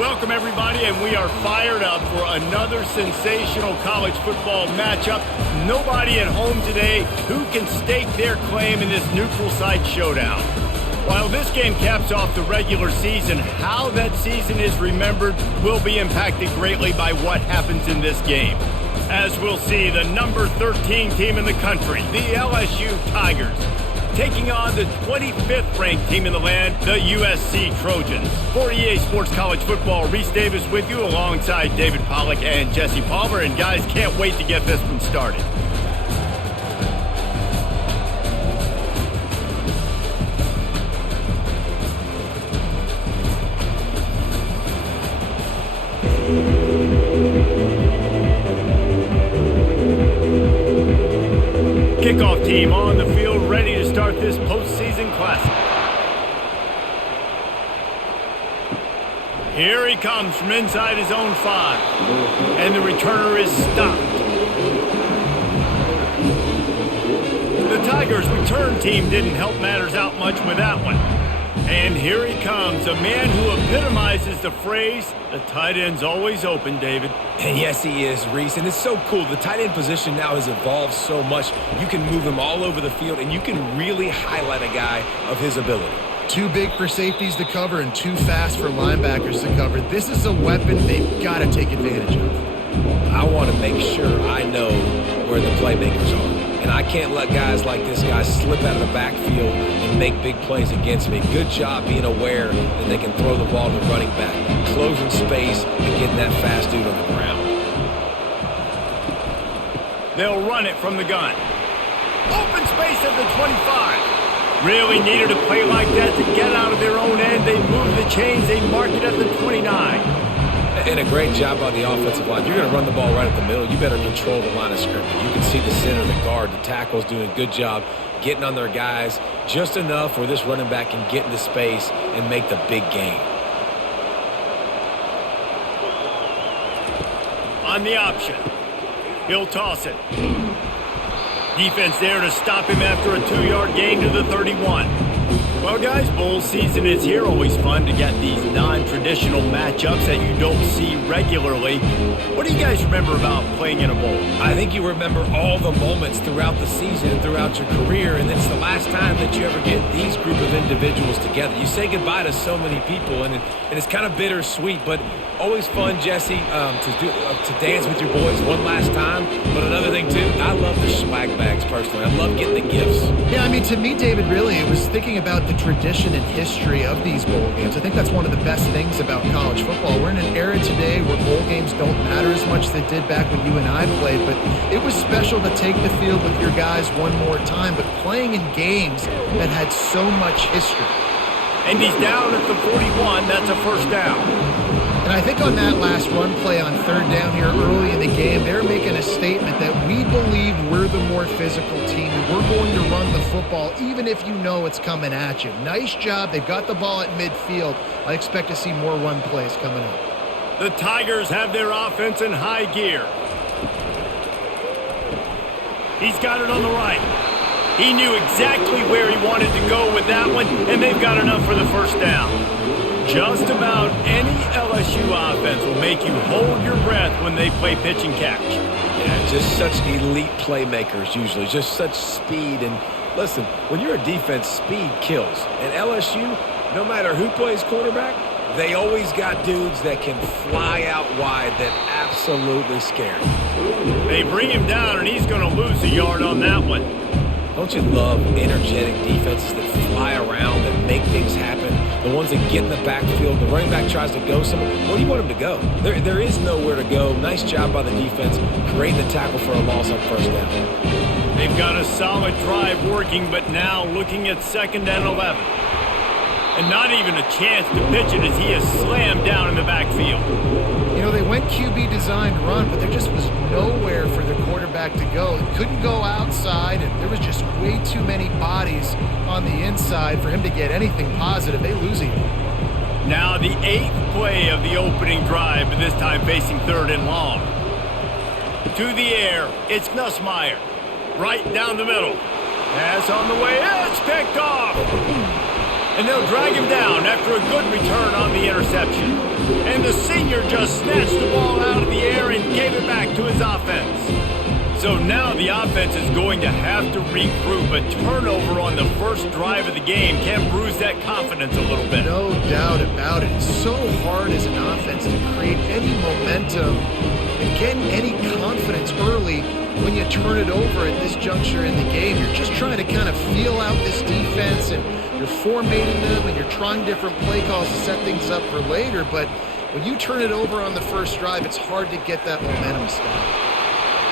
Welcome, everybody, and we are fired up for another sensational college football matchup. Nobody at home today who can stake their claim in this neutral site showdown. While this game caps off the regular season, how that season is remembered will be impacted greatly by what happens in this game. As we'll see, the number 13 team in the country, the LSU Tigers, taking on the 25th ranked team in the land, the USC Trojans. For EA Sports College Football, Reese Davis with you alongside David Pollack and Jesse Palmer. And guys, can't wait to get this one started. Kickoff team on the field, ready to start this postseason classic. Here he comes from inside his own 5, and the returner is stopped. The Tigers' return team didn't help matters out much with that one. And here he comes, a man who epitomizes the phrase, the tight end's always open, David. And yes, he is, Reese, and it's so cool. The tight end position now has evolved so much. You can move him all over the field, and you can really highlight a guy of his ability. Too big for safeties to cover and too fast for linebackers to cover. This is a weapon they've got to take advantage of. I want to make sure I know where the playmakers are. And I can't let guys like this guy slip out of the backfield and make big plays against me. Good job being aware that they can throw the ball to the running back, closing space, and getting that fast dude on the ground. They'll run it from the gun. Open space at the 25. Really needed a play like that to get out of their own end. They move the chains. They mark it at the 29. And a great job by the offensive line. You're going to run the ball right at the middle. You better control the line of scrimmage. You can see the center, the guard, the tackle's doing a good job getting on their guys just enough where this running back can get into space and make the big gain. On the option, he'll toss it. Defense there to stop him after a 2-yard gain to the 31. Well, guys, bowl season is here. Always fun to get these non-traditional matchups that you don't see regularly. What do you guys remember about playing in a bowl? I think you remember all the moments throughout the season, throughout your career, and it's the last time that you ever get these group of individuals together. You say goodbye to so many people, and it's kind of bittersweet, but always fun, Jesse, to dance with your boys one last time. But another thing, too, I love the swag bags, personally. I love getting the gifts. Yeah, I mean, to me, David, really, it was thinking about the tradition and history of these bowl games. I think that's one of the best things about college football. We're in an era today where bowl games don't matter as much as they did back when you and I played, but it was special to take the field with your guys one more time, but playing in games that had so much history. And he's down at the 41. That's a first down. And I think on that last run play on third down here early in the game, they're making a statement that we believe we're the more physical team and we're going to run the football even if you know it's coming at you. Nice job. They've got the ball at midfield. I expect to see more run plays coming up. The Tigers have their offense in high gear. He's got it on the right. He knew exactly where he wanted to go with that one, and they've got enough for the first down. Just about any LSU offense will make you hold your breath when they play pitch and catch. Yeah, just such elite playmakers usually, just such speed. And listen, when you're a defense, speed kills. And LSU, no matter who plays quarterback, they always got dudes that can fly out wide that absolutely scare you. They bring him down, and he's going to lose a yard on that one. Don't you love energetic defenses that fly around, that make things happen? The ones that get in the backfield, the running back tries to go somewhere. Where do you want him to go? There is nowhere to go. Nice job by the defense, creating the tackle for a loss on first down. They've got a solid drive working, but now looking at 2nd and 11. And not even a chance to pitch it as he is slammed down in the backfield. You know, they went QB designed run, but there just was nowhere for the quarterback to go. He couldn't go outside, and there was just way too many bodies on the inside for him to get anything positive. They lose him. Now the 8th play of the opening drive, but this time facing 3rd and long. To the air, it's Nussmeier. Right down the middle. Pass on the way, it's picked off. And they'll drag him down after a good return on the interception. And the senior just snatched the ball out of the air and gave it back to his offense. So now the offense is going to have to regroup. A turnover on the first drive of the game can bruise that confidence a little bit. No doubt about it. It's so hard as an offense to create any momentum and get any confidence early when you turn it over at this juncture in the game. You're just trying to kind of feel out this defense, and you're formatting them, and you're trying different play calls to set things up for later. But when you turn it over on the first drive, it's hard to get that momentum started.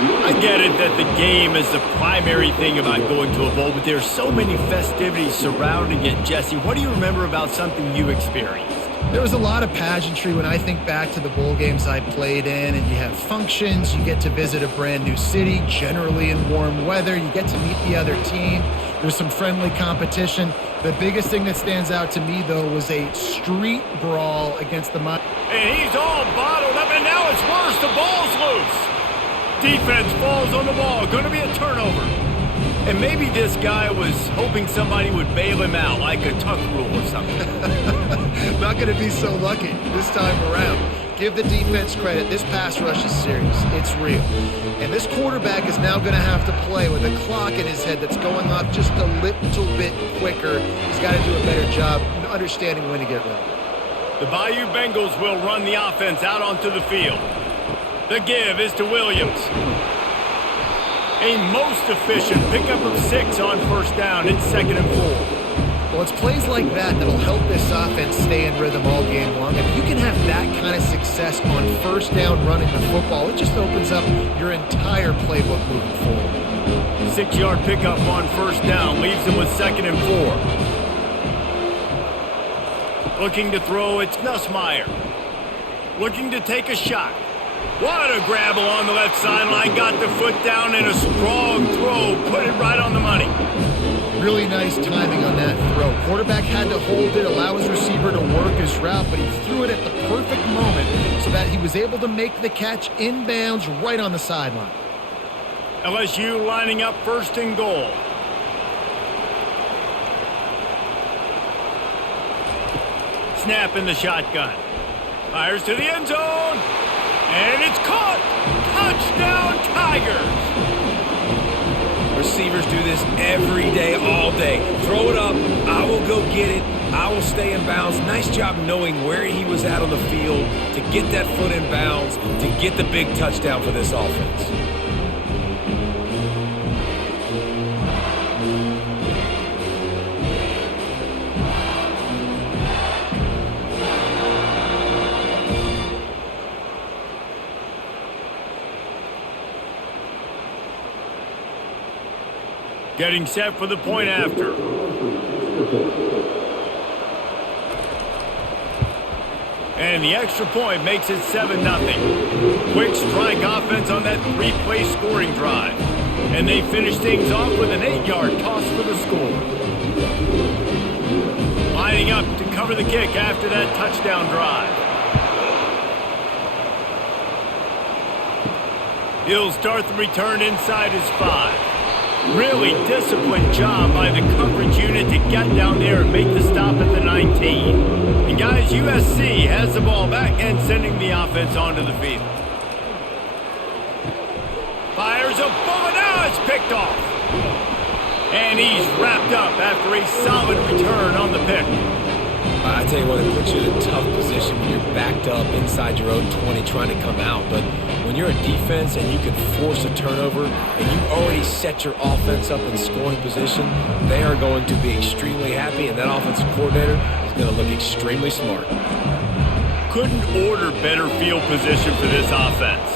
I get it that the game is the primary thing about going to a bowl, but there's so many festivities surrounding it. Jesse, what do you remember about something you experienced? There was a lot of pageantry when I think back to the bowl games I played in, and you have functions, you get to visit a brand new city, generally in warm weather, you get to meet the other team, there's some friendly competition. The biggest thing that stands out to me, though, was a street brawl against the Miami. And he's all bottled up, and now it's worse, the ball's loose. Defense falls on the ball, going to be a turnover. And maybe this guy was hoping somebody would bail him out, like a tuck rule or something. Not going to be so lucky this time around. Give the defense credit. This pass rush is serious. It's real. And this quarterback is now going to have to play with a clock in his head that's going off just a little bit quicker. He's got to do a better job understanding when to get ready. The Bayou Bengals will run the offense out onto the field. The give is to Williams. A most efficient pickup of 6 on first down. It's 2nd and 4. Well, it's plays like that that'll help this offense stay in rhythm all game long. If you can have that kind of success on first down running the football, it just opens up your entire playbook moving forward. 6-yard pickup on first down leaves him with 2nd and 4. Looking to throw, it's Nussmeier. Looking to take a shot. What a grab along the left sideline. Got the foot down in a strong throw. Put it right on the money. Really nice timing on that throw. Quarterback had to hold it, allow his receiver to work his route, but he threw it at the perfect moment so that he was able to make the catch inbounds right on the sideline. LSU lining up 1st and goal. Snap in the shotgun. Fires to the end zone. And it's caught! Touchdown, Tigers! Receivers do this every day, all day. Throw it up, I will go get it, I will stay in bounds. Nice job knowing where he was at on the field to get that foot in bounds, to get the big touchdown for this offense. Getting set for the point after. And the extra point makes it 7-0. Quick strike offense on that 3-play scoring drive. And they finish things off with an 8-yard toss for the score. Lining up to cover the kick after that touchdown drive. He'll start the return inside his 5. Really disciplined job by the coverage unit to get down there and make the stop at the 19. And guys, USC has the ball back and sending the offense onto the field. Fires a bullet, now it's picked off. And he's wrapped up after a solid return on the pick. I tell you what, it puts you in a tough position when you're backed up inside your own 20 trying to come out. But when you're a defense and you can force a turnover and you already set your offense up in scoring position, they are going to be extremely happy, and that offensive coordinator is going to look extremely smart. Couldn't order better field position for this offense.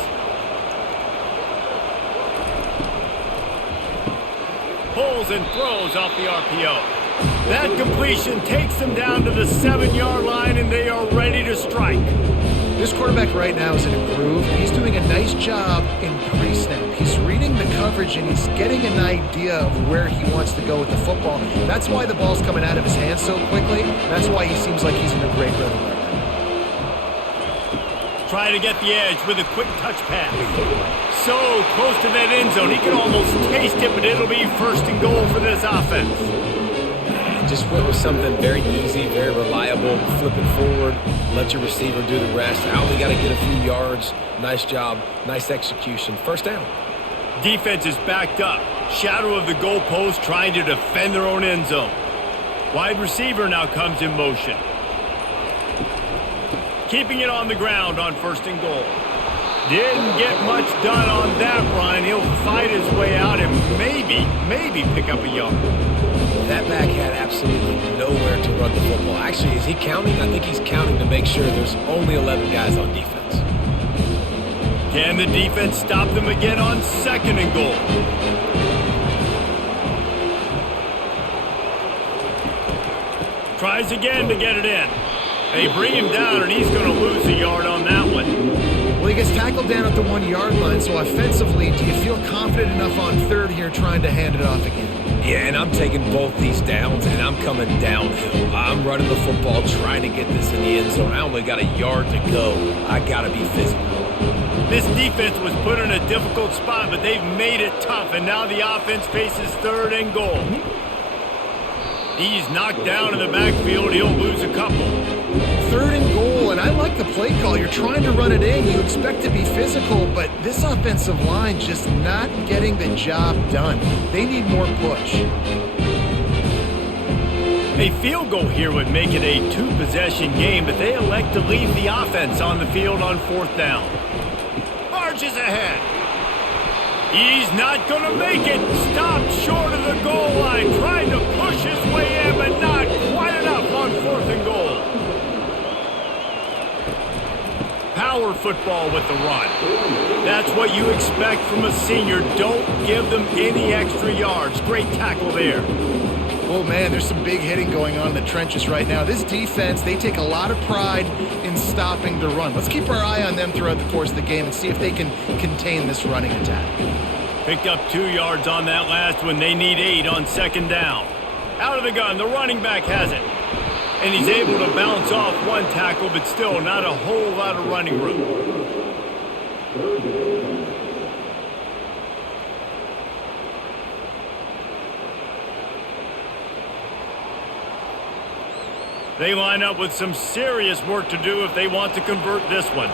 Pulls and throws off the RPO. That completion takes them down to the 7-yard line, and they are ready to strike. This quarterback right now is in a groove. He's doing a nice job in pre-snap. He's reading the coverage, and he's getting an idea of where he wants to go with the football. That's why the ball's coming out of his hands so quickly. That's why he seems like he's in a great rhythm right now. Trying to get the edge with a quick touch pass. So close to that end zone, he can almost taste it, but it'll be 1st and goal for this offense. Just went with something very easy, very reliable. Flip it forward, let your receiver do the rest. I only got to get a few yards. Nice job, nice execution. First down. Defense is backed up. Shadow of the goalpost trying to defend their own end zone. Wide receiver now comes in motion. Keeping it on the ground on 1st and goal. Didn't get much done on that run. He'll fight his way out and maybe pick up a yard. That back had absolutely nowhere to run the football. Actually, is he counting? I think he's counting to make sure there's only 11 guys on defense. Can the defense stop them again on 2nd and goal? Tries again to get it in. They bring him down, and he's going to lose a yard on that one. Well, he gets tackled down at the 1-yard line, so offensively, do you feel confident enough on 3rd here trying to hand it off again? Yeah, and I'm taking both these downs, and I'm coming downhill. I'm running the football, trying to get this in the end zone. I only got a yard to go. I got to be physical. This defense was put in a difficult spot, but they've made it tough, and now the offense faces 3rd and goal. He's knocked down in the backfield. He'll lose a couple. 3rd and goal, and I like the play call. You're trying to run it in. You expect to be physical, but this offensive line just not getting the job done. They need more push. A field goal here would make it a 2-possession game, but they elect to leave the offense on the field on 4th down. Marches ahead. He's not going to make it. Stopped short of the goal line. Trying to push his way in, but not quite enough on 4th and goal. Power football with the run. That's what you expect from a senior. Don't give them any extra yards. Great tackle there. Oh, man, there's some big hitting going on in the trenches right now. This defense, they take a lot of pride in stopping the run. Let's keep our eye on them throughout the course of the game and see if they can contain this running attack. Picked up 2 yards on that last one. They need 8 on 2nd down. Out of the gun, the running back has it. And he's able to bounce off 1 tackle, but still not a whole lot of running room. They line up with some serious work to do if they want to convert this one.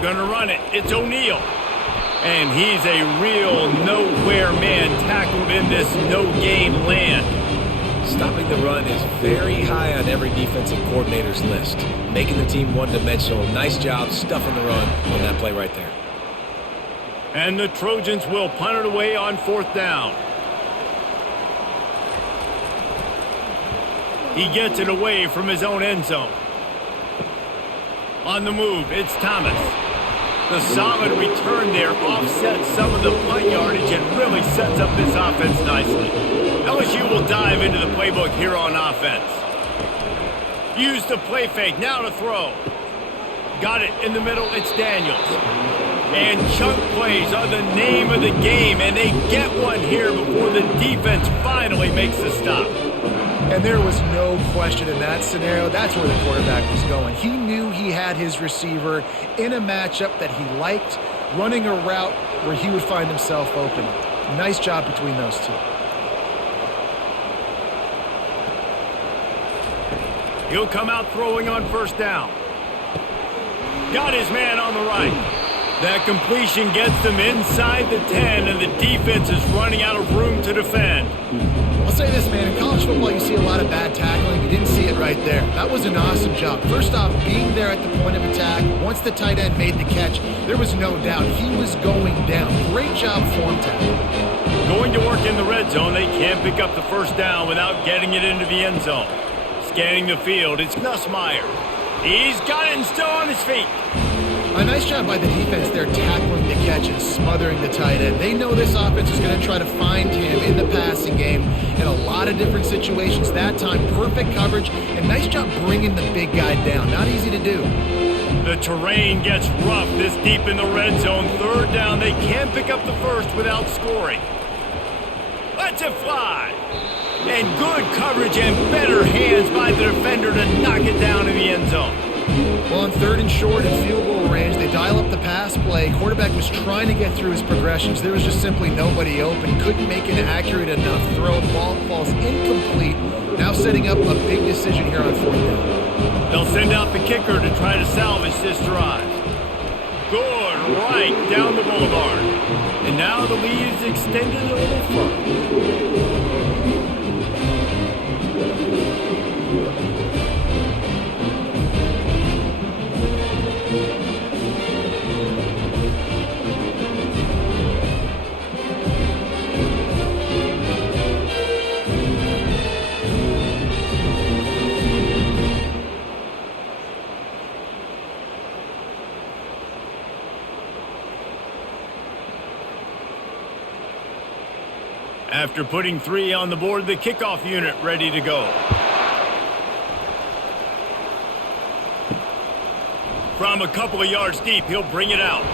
Gonna run it. It's O'Neal. And he's a real nowhere man tackled in this no-gain land. Stopping the run is very high on every defensive coordinator's list. Making the team one-dimensional. Nice job stuffing the run on that play right there. And the Trojans will punt it away on 4th down. He gets it away from his own end zone. On the move, it's Thomas. The solid return there offsets some of the punt yardage and really sets up this offense nicely. LSU will dive into the playbook here on offense. Use the play fake, now to throw. Got it in the middle, it's Daniels. And chunk plays are the name of the game, and they get one here before the defense finally makes the stop. And there was no question in that scenario. That's where the quarterback was going. He knew he had his receiver in a matchup that he liked, running a route where he would find himself open. Nice job between those two. He'll come out throwing on 1st down. Got his man on the right. That completion gets them inside the 10, and the defense is running out of room to defend. I'll say this, man. In college football, you see a lot of bad tackling. You didn't see it right there. That was an awesome job. First off, being there at the point of attack. Once the tight end made the catch, there was no doubt he was going down. Great job form tackle. Going to work in the red zone, they can't pick up the 1st down without getting it into the end zone. Scanning the field, it's Nussmeier. He's got it and still on his feet. A nice job by the defense there, tackling the catch and smothering the tight end. They know this offense is going to try to find him in the passing game in a lot of different situations. That time, perfect coverage, and nice job bringing the big guy down. Not easy to do. The terrain gets rough this deep in the red zone. 3rd down, they can't pick up the 1st without scoring. Lets it fly. And good coverage and better hands by the defender to knock it down in the end zone. Well, on 3rd and short and field goal range, they dial up the pass play. Quarterback was trying to get through his progressions. There was just simply nobody open. Couldn't make an accurate enough throw. The ball falls incomplete. Now setting up a big decision here on 4th down. They'll send out the kicker to try to salvage this drive. Good, right down the boulevard. And now the lead is extended a little further. After putting 3 on the board, the kickoff unit ready to go. From a couple of yards deep, he'll bring it out.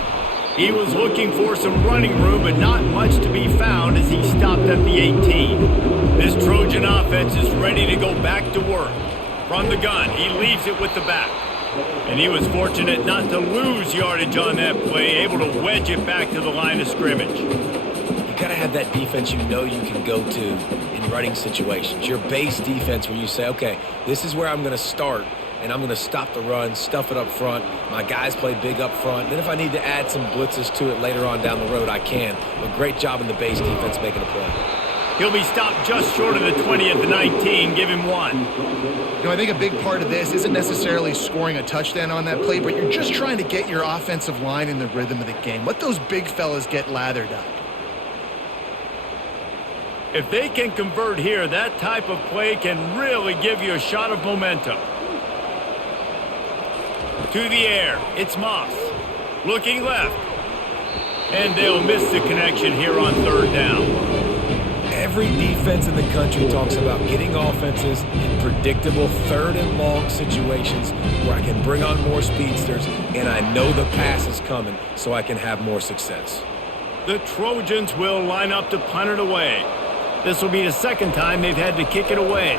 He was looking for some running room, but not much to be found as he stopped at the 18. This Trojan offense is ready to go back to work. From the gun, he leaves it with the back. And he was fortunate not to lose yardage on that play, able to wedge it back to the line of scrimmage. You got to have that defense you know you can go to in running situations. Your base defense where you say, okay, this is where I'm going to start, and I'm going to stop the run, stuff it up front. My guys play big up front. Then if I need to add some blitzes to it later on down the road, I can. But great job in the base defense making a play. He'll be stopped just short of the 20 at the 19. Give him 1. You know, I think a big part of this isn't necessarily scoring a touchdown on that play, but you're just trying to get your offensive line in the rhythm of the game. Let those big fellas get lathered up. If they can convert here, that type of play can really give you a shot of momentum. To the air, it's Moss. Looking left. And they'll miss the connection here on 3rd down. Every defense in the country talks about getting offenses in predictable 3rd and long situations where I can bring on more speedsters and I know the pass is coming so I can have more success. The Trojans will line up to punt it away. This will be the 2nd time they've had to kick it away.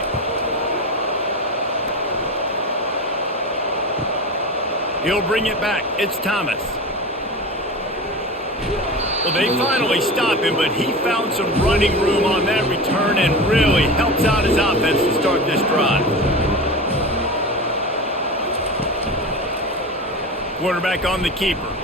He'll bring it back. It's Thomas. Well, they finally stop him, but he found some running room on that return and really helps out his offense to start this drive. Quarterback on the keeper.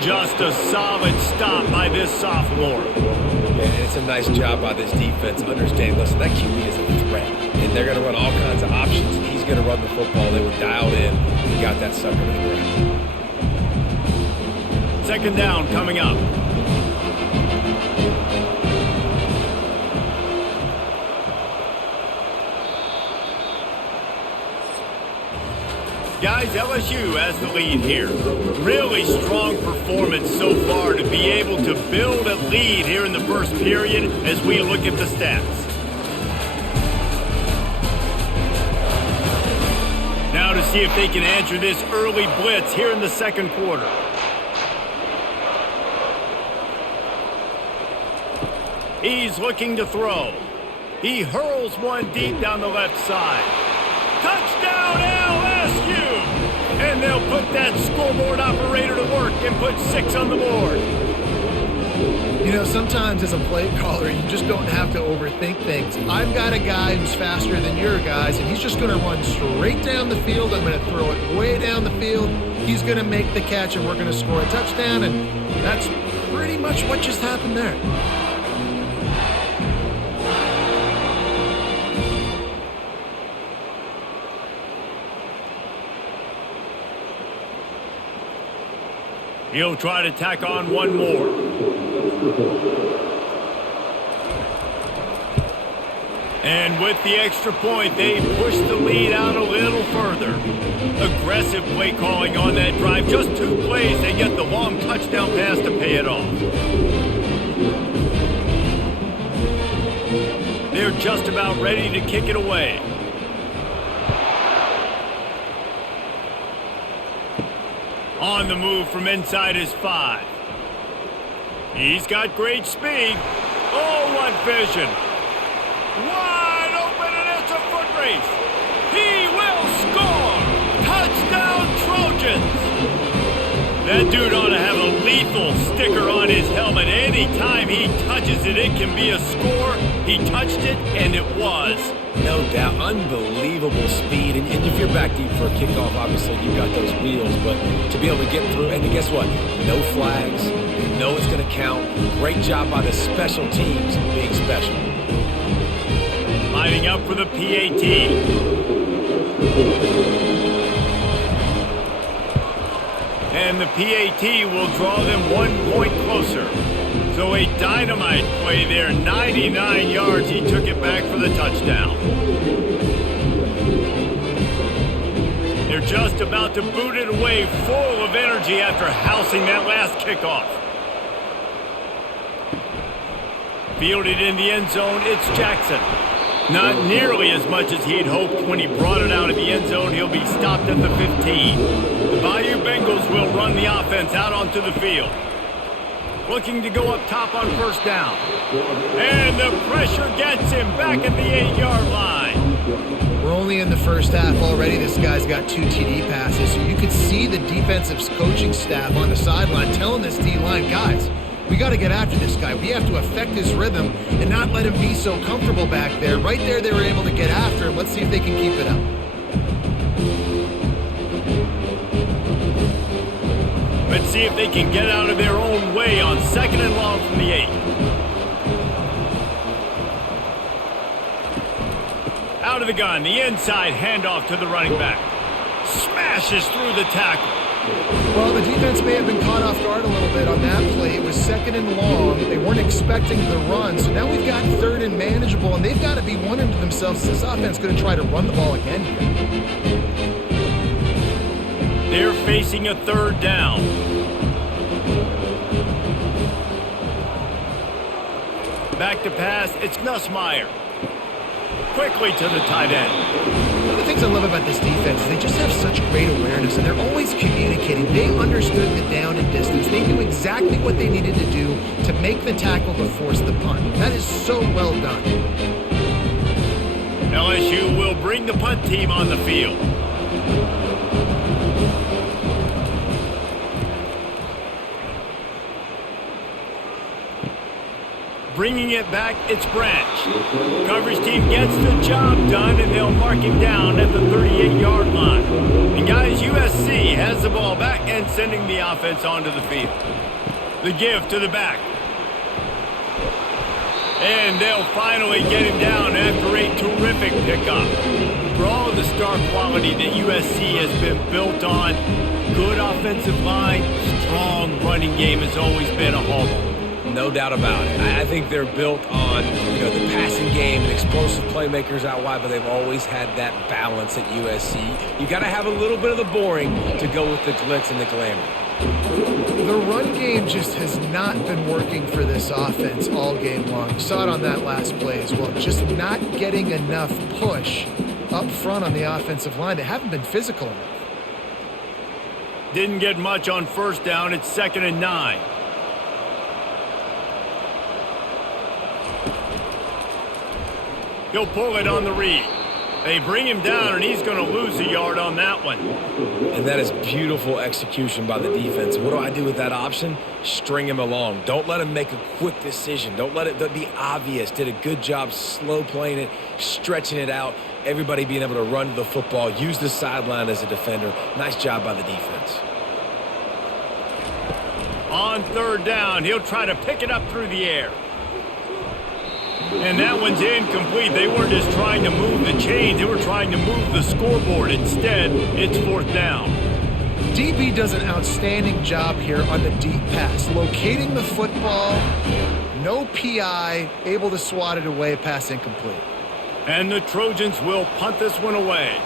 Just a solid stop by this sophomore. Yeah, and it's a nice job by this defense understanding, listen, that QB is a threat. And they're going to run all kinds of options, and he's going to run the football. They were dialed in and got that sucker to the ground. 2nd down coming up. Guys, LSU has the lead here. Really strong performance so far to be able to build a lead here in the first period as we look at the stats. Now to see if they can answer this early blitz here in the 2nd quarter. He's looking to throw. He hurls one deep down the left side. Touchdown LSU! And they'll put that scoreboard operator to work and put 6 on the board. You know, sometimes as a play caller, you just don't have to overthink things. I've got a guy who's faster than your guys, and he's just going to run straight down the field. I'm going to throw it way down the field. He's going to make the catch, and we're going to score a touchdown, and that's pretty much what just happened there. He'll try to tack on one more. And with the extra point, they push the lead out a little further. Aggressive play calling on that drive. Just 2 plays, they get the long touchdown pass to pay it off. They're just about ready to kick it away. On the move from inside his 5. He's got great speed. Oh, what vision. Wide open, and it's a foot race. He will score. Touchdown, That dude ought to have a lethal sticker on his helmet. Anytime he touches it, it can be a score. He touched it, and it was. No doubt. Unbelievable speed. And if you're back deep for a kickoff, obviously you've got those wheels. But to be able to get through, and guess what? No flags. You know it's going to count. Great job by the special teams being special. Lining up for the PAT. And the PAT will draw them 1 point closer. So a dynamite play there, 99 yards. He took it back for the touchdown. They're just about to boot it away, full of energy after housing that last kickoff. Fielded in the end zone, it's Jackson. Not nearly as much as he'd hoped when he brought it out of the end zone. He'll be stopped at the 15. The Bayou Bengals will run the offense out onto the field. Looking to go up top on first down. And the pressure gets him back at the 8-yard line. We're only in the first half already. This guy's got 2 TD passes. So you could see the defensive coaching staff on the sideline telling this D-line, guys, we got to get after this guy. We have to affect his rhythm and not let him be so comfortable back there. Right there, they were able to get after him. Let's see if they can keep it up. Let's see if they can get out of their own way on 2nd and long from the 8. Out of the gun, the inside handoff to the running back. Smashes through the tackle. Well, the defense may have been caught off guard a little bit on that play. It was 2nd and long. They weren't expecting the run. So now we've got 3rd and manageable, and they've got to be wondering to themselves, is this offense going to try to run the ball again here? They're facing a 3rd down. Back to pass, it's Nussmeier. Quickly to the tight end. One of the things I love about this defense is they just have such great awareness, and they're always communicating. They understood the down and distance. They knew exactly what they needed to do to make the tackle to force the punt. That is so well done. LSU will bring the punt team on the field. Bringing it back, it's Branch. Coverage team gets the job done, and they'll mark him down at the 38-yard line. And guys, USC has the ball back and sending the offense onto the field. The give to the back. And they'll finally get him down after a terrific pickup. For all of the star quality that USC has been built on, good offensive line, strong running game has always been a hallmark. No doubt about it. I think they're built on, the passing game and explosive playmakers out wide, but they've always had that balance at USC. You got to have a little bit of the boring to go with the glitz and the glamour. The run game just has not been working for this offense all game long. You saw it on that last play as well. Just not getting enough push up front on the offensive line. They haven't been physical enough. Didn't get much on first down. It's 2nd and 9. He'll pull it on the read. They bring him down, and he's going to lose a yard on that one. And that is beautiful execution by the defense. What do I do with that option? String him along. Don't let him make a quick decision. Don't let it be obvious. Did a good job slow playing it, stretching it out, everybody being able to run to the football, use the sideline as a defender. Nice job by the defense. On 3rd down, he'll try to pick it up through the air. And that one's incomplete. They weren't just trying to move the chains. They were trying to move the scoreboard. Instead, it's 4th down. DB does an outstanding job here on the deep pass. Locating the football, no PI, able to swat it away, pass incomplete. And the Trojans will punt this one away.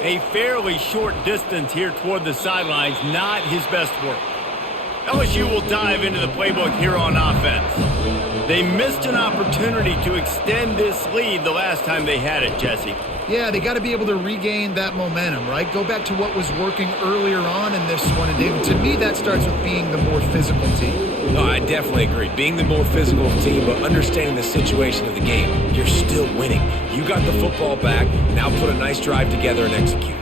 A fairly short distance here toward the sidelines, not his best work. LSU will dive into the playbook here on offense. They missed an opportunity to extend this lead the last time they had it, Jesse. Yeah, they got to be able to regain that momentum, right? Go back to what was working earlier on in this one. And to me, that starts with being the more physical team. No, I definitely agree. Being the more physical team, but understanding the situation of the game. You're still winning. You got the football back. Now put a nice drive together and execute.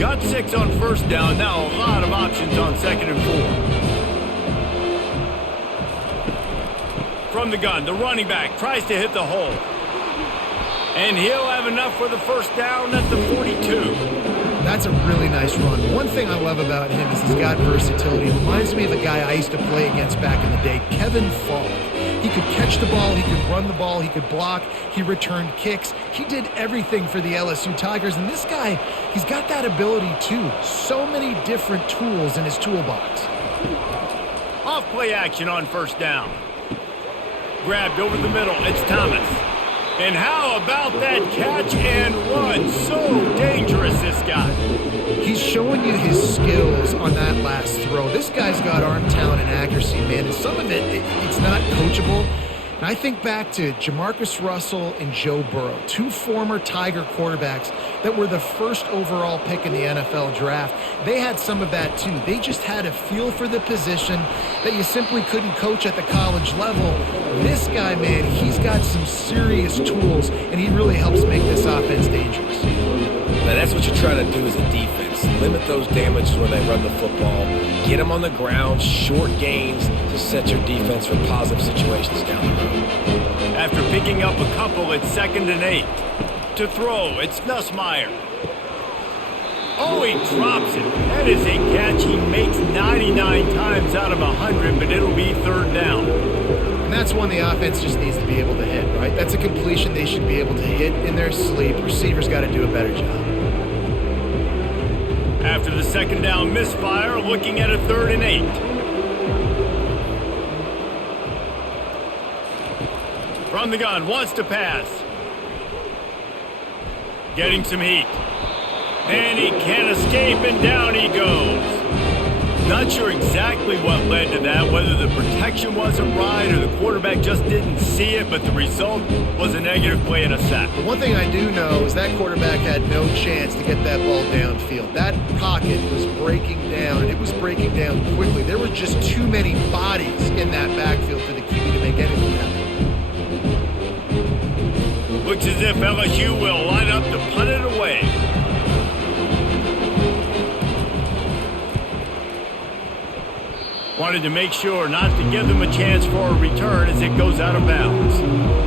Got 6 on first down. Now a lot of options on 2nd and 4. From the gun, the running back tries to hit the hole. And he'll have enough for the first down at the 42. That's a really nice run. One thing I love about him is he's got versatility. It reminds me of a guy I used to play against back in the day, Kevin Falk. He could catch the ball, he could run the ball, he could block, he returned kicks. He did everything for the LSU Tigers, and this guy, he's got that ability too. So many different tools in his toolbox. Off play action on first down. Grabbed over the middle, it's Thomas. And how about that catch and run? So dangerous, this guy. He's showing you his skills on that last throw. This guy's got arm talent and accuracy, man. And some of it's not coachable. And I think back to Jamarcus Russell and Joe Burrow, 2 former Tiger quarterbacks that were the first overall pick in the NFL draft. They had some of that too. They just had a feel for the position that you simply couldn't coach at the college level. This guy, man, he's got some serious tools, and he really helps make this offense dangerous. Now, that's what you try to do as a defense. Limit those damages when they run the football. Get them on the ground, short gains to set your defense for positive situations down the road. After picking up a couple, it's 2nd and 8. To throw, it's Nussmeier. Oh, he drops it. That is a catch he makes 99 times out of 100, but it'll be 3rd down. And that's one the offense just needs to be able to hit, right? That's a completion they should be able to hit in their sleep. Receivers got to do a better job. After the 2nd down misfire, looking at a 3rd and 8. From the gun, wants to pass. Getting some heat. And he can't escape, and down he goes. Not sure exactly what led to that, whether the protection wasn't right or the quarterback just didn't see it, but the result was a negative play and a sack. But one thing I do know is that quarterback had no chance to get that ball downfield. That pocket was breaking down, and it was breaking down quickly. There were just too many bodies in that backfield for the QB to make anything happen. Looks as if LSU will line up to punt it away. Wanted to make sure not to give them a chance for a return as it goes out of bounds.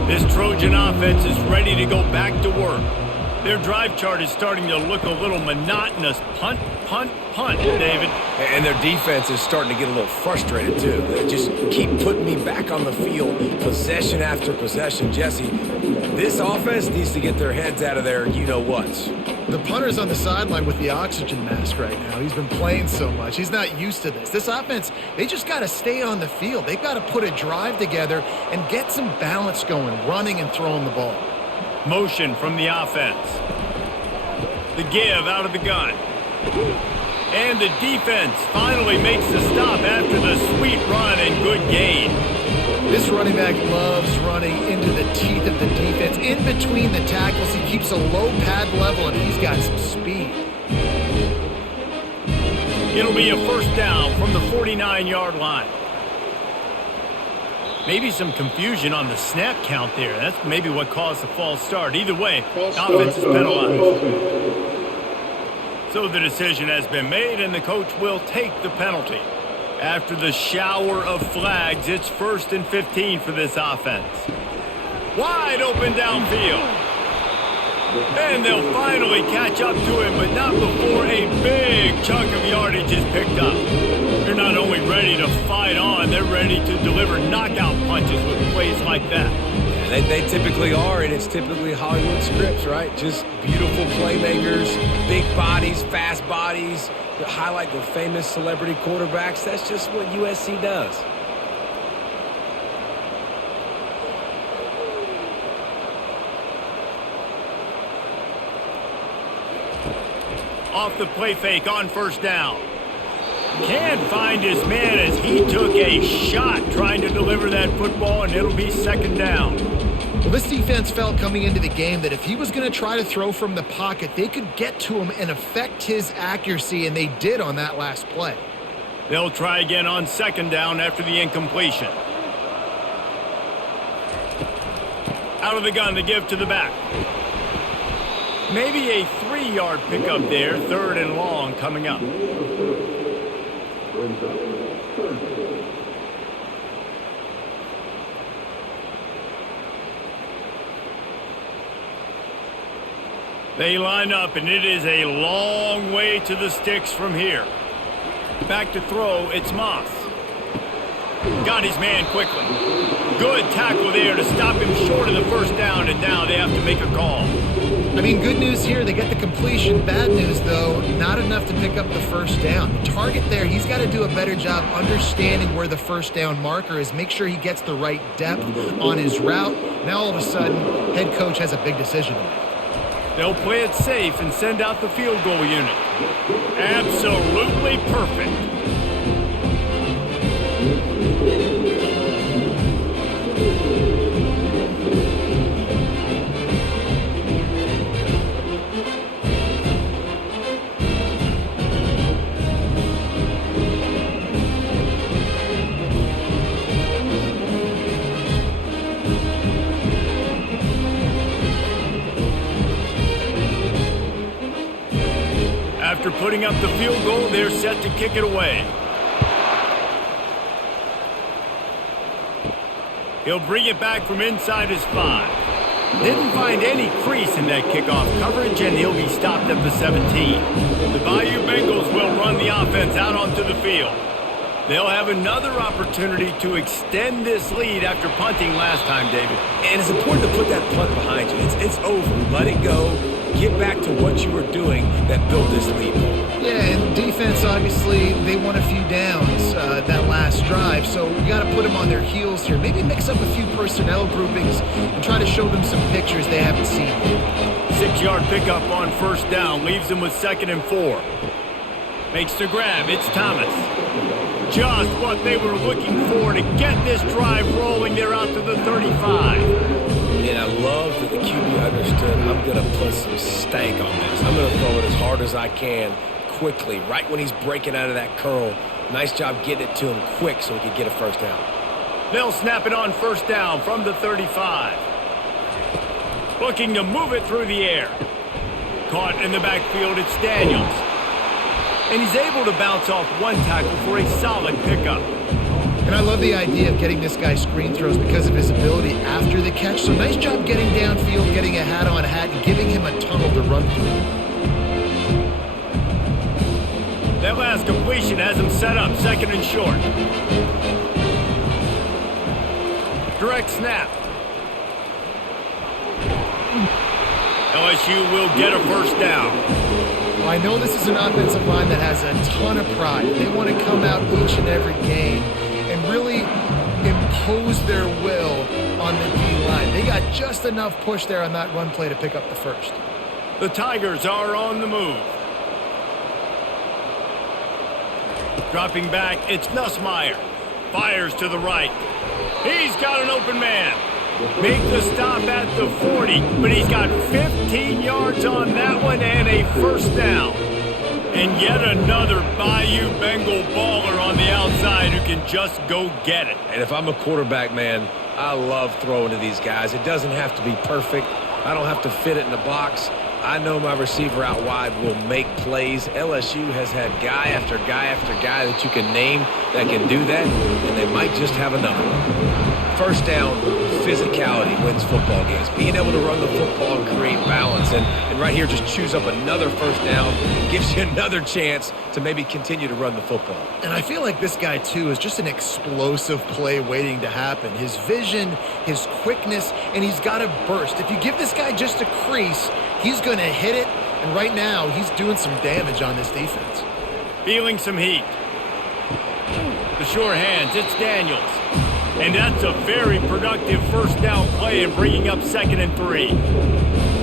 This Trojan offense is ready to go back to work. Their drive chart is starting to look a little monotonous. Punt, punt, punt, David. And their defense is starting to get a little frustrated, too. They just keep putting me back on the field, possession after possession. Jesse, this offense needs to get their heads out of their you-know-whats. The punter's on the sideline with the oxygen mask right now. He's been playing so much. He's not used to this. This offense, they just got to stay on the field. They've got to put a drive together and get some balance going, running and throwing the ball. Motion from the offense. The give out of the gun. And the defense finally makes the stop after the sweet run and good gain. This running back loves running into the teeth of the defense. In between the tackles, he keeps a low pad level, and he's got some speed. It'll be a 1st down from the 49-yard line. Maybe some confusion on the snap count there. That's maybe what caused the false start. Either way, offense is penalized. So the decision has been made, and the coach will take the penalty. After the shower of flags, it's 1st and 15 for this offense. Wide open downfield. And they'll finally catch up to him, but not before a big chunk of yardage is picked up. They're not only ready to fight on, they're ready to deliver knockout punches with plays like that. Yeah, they typically are, and it's typically Hollywood scripts, right? Just beautiful playmakers, big bodies, fast bodies, that highlight the famous celebrity quarterbacks. That's just what USC does. Off the play fake on 1st down. Can't find his man as he took a shot trying to deliver that football, and it'll be 2nd down. Well, this defense felt coming into the game that if he was going to try to throw from the pocket, they could get to him and affect his accuracy, and they did on that last play. They'll try again on 2nd down after the incompletion. Out of the gun, the give to the back. Maybe a 3-yard pickup there, 3rd and long coming up. They line up, and it is a long way to the sticks from here. Back to throw, it's Moss. Got his man quickly. Good tackle there to stop him short of the first down, and now they have to make a call. I mean, good news here, they get the completion. Bad news, though, not enough to pick up the first down. The target there, he's got to do a better job understanding where the first down marker is, make sure he gets the right depth on his route. Now, all of a sudden, head coach has a big decision to make. They'll play it safe and send out the field goal unit. Absolutely perfect. After putting up the field goal, they're set to kick it away. He'll bring it back from inside his 5. Didn't find any crease in that kickoff coverage, and he'll be stopped at the 17. The Bayou Bengals will run the offense out onto the field. They'll have another opportunity to extend this lead after punting last time, David. And it's important to put that punt behind you. It's over. Let it go. Get back to what you were doing that built this lead. Yeah, and defense, obviously, they won a few downs that last drive, so you got to put them on their heels here. Maybe mix up a few personnel groupings and try to show them some pictures they haven't seen yet. 6-yard pickup on first down, leaves them with 2nd and 4. Makes the grab, it's Thomas. Just what they were looking for to get this drive rolling. They're out to the 35. And I love that the QB understood, I'm going to put some stank on this. I'm going to throw it as hard as I can, quickly, right when he's breaking out of that curl. Nice job getting it to him quick so he could get a first down. They'll snap it on first down from the 35. Looking to move it through the air. Caught in the backfield, it's Daniels. And he's able to bounce off one tackle for a solid pickup. And I love the idea of getting this guy screen throws because of his ability after the catch. So nice job getting downfield, getting a hat-on-hat, and giving him a tunnel to run through. That last completion has him set up 2nd and short. Direct snap. LSU will get a first down. Well, I know this is an offensive line that has a ton of pride. They want to come out each and every game and really impose their will on the D-line. They got just enough push there on that run play to pick up the first. The Tigers are on the move. Dropping back, it's Nussmeier. Fires to the right. He's got an open man. Make the stop at the 40, but he's got 15 yards on that one and a first down. And yet another Bayou Bengal baller on the outside who can just go get it. And if I'm a quarterback, man, I love throwing to these guys. It doesn't have to be perfect. I don't have to fit it in the box. I know my receiver out wide will make plays. LSU has had guy after guy after guy that you can name that can do that, and they might just have another one. First down, physicality wins football games. Being able to run the football and create balance. And right here, just choose up another first down. Gives you another chance to maybe continue to run the football. And I feel like this guy, too, is just an explosive play waiting to happen. His vision, his quickness, and he's got a burst. If you give this guy just a crease, he's going to hit it. And right now, he's doing some damage on this defense. Feeling some heat. The sure hands, it's Daniels. And that's a very productive first down play and bringing up 2nd and 3.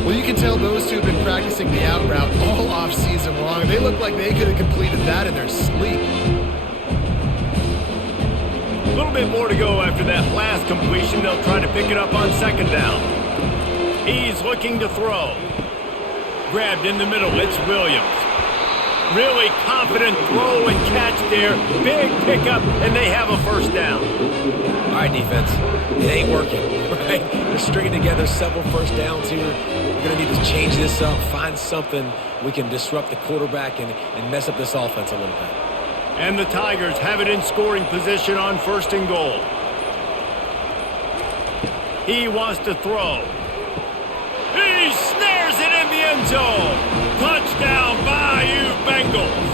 Well, you can tell those two have been practicing the out route all offseason long. They look like they could have completed that in their sleep. A little bit more to go after that last completion. They'll try to pick it up on 2nd down. He's looking to throw. Grabbed in the middle, it's Williams. Really confident throw and catch there. Big pickup, and they have a first down. All right, defense. It ain't working, right? They're stringing together several first downs here. We're going to need to change this up, find something we can disrupt the quarterback and mess up this offense a little bit. And the Tigers have it in scoring position on 1st and goal. He wants to throw. He snares it in the end zone. Touchdown, Bayou Bengals.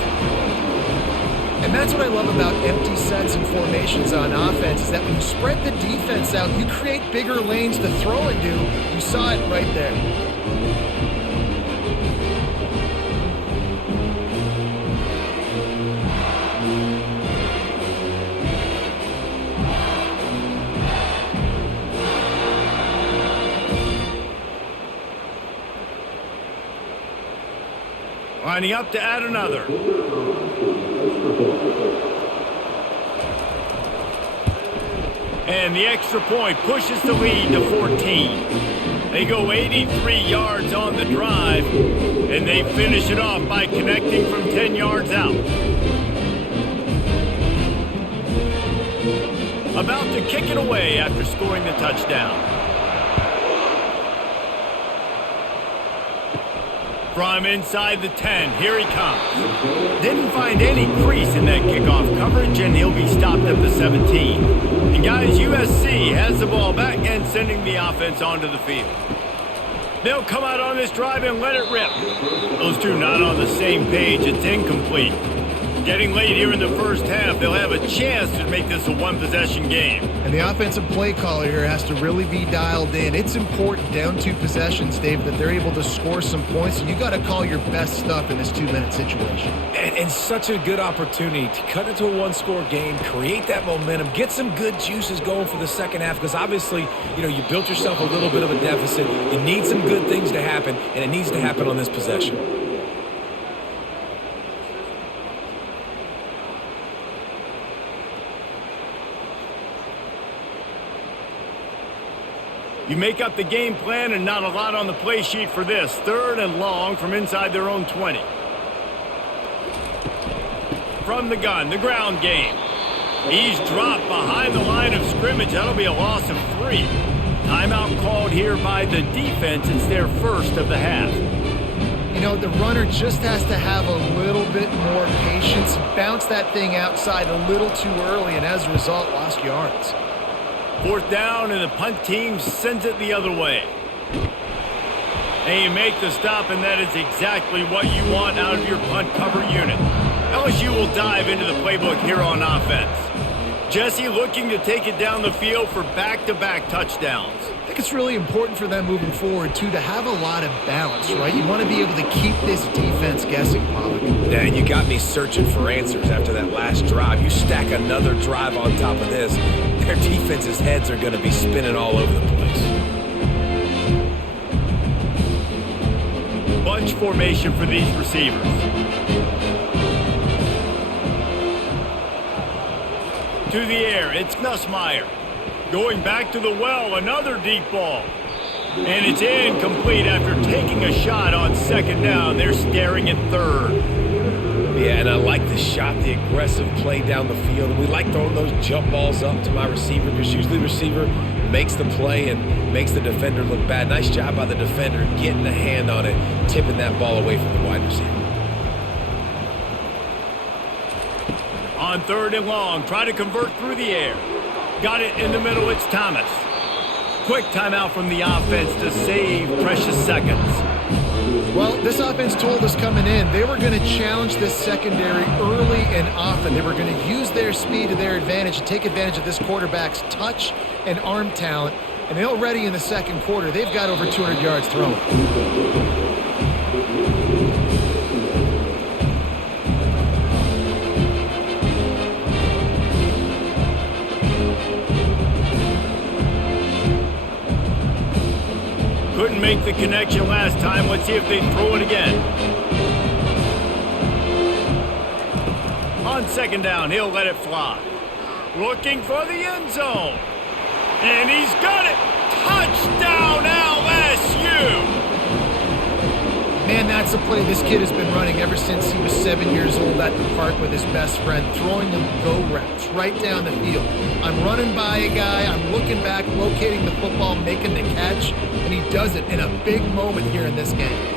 And that's what I love about empty sets and formations on offense is that when you spread the defense out, you create bigger lanes to throw into. You saw it right there. Lining up to add another. And the extra point pushes the lead to 14. They go 83 yards on the drive, and they finish it off by connecting from 10 yards out. About to kick it away after scoring the touchdown. From inside the 10, here he comes. Didn't find any crease in that kickoff coverage, and he'll be stopped at the 17. And guys, USC has the ball back and sending the offense onto the field. They'll come out on this drive and let it rip. Those two not on the same page. It's incomplete. Getting late here in the first half, they'll have a chance to make this a one-possession game. And the offensive play caller here has to really be dialed in. It's important down 2 possessions, Dave, that they're able to score some points. And you got to call your best stuff in this 2-minute situation. And such a good opportunity to cut into a one-score game, create that momentum, get some good juices going for the second half. Because obviously, you built yourself a little bit of a deficit. You need some good things to happen, and it needs to happen on this possession. You make up the game plan and not a lot on the play sheet for this. 3rd and long from inside their own 20. From the gun, the ground game. He's dropped behind the line of scrimmage. That'll be a loss of 3. Timeout called here by the defense. It's their first of the half. The runner just has to have a little bit more patience. Bounce that thing outside a little too early, and as a result, lost yards. 4th down, and the punt team sends it the other way. And you make the stop, and that is exactly what you want out of your punt cover unit. LSU will dive into the playbook here on offense. Jesse looking to take it down the field for back-to-back touchdowns. I think it's really important for them moving forward, too, to have a lot of balance, right? You want to be able to keep this defense guessing, Pollock. Yeah, and you got me searching for answers after that last drive. You stack another drive on top of this, their defense's heads are going to be spinning all over the place. Bunch formation for these receivers. To the air, it's Nussmeier. Going back to the well, another deep ball. And it's incomplete after taking a shot on 2nd down. They're staring at 3rd. Yeah, and I like the shot, the aggressive play down the field. We like throwing those jump balls up to my receiver because usually the receiver makes the play and makes the defender look bad. Nice job by the defender getting a hand on it, tipping that ball away from the wide receiver. On 3rd and long, try to convert through the air. Got it in the middle, it's Thomas. Quick timeout from the offense to save precious seconds. Well, this offense told us coming in they were going to challenge this secondary early and often. They were going to use their speed to their advantage and take advantage of this quarterback's touch and arm talent. And already in the 2nd quarter, they've got over 200 yards thrown. Couldn't make the connection last time. Let's see if they throw it again. On 2nd down, he'll let it fly. Looking for the end zone. And he's got it. Touchdown, LSU! Man, that That's a play this kid has been running ever since he was 7 years old at the park with his best friend, throwing them go routes right down the field. I'm running by a guy, I'm looking back, locating the football, making the catch, and he does it in a big moment here in this game.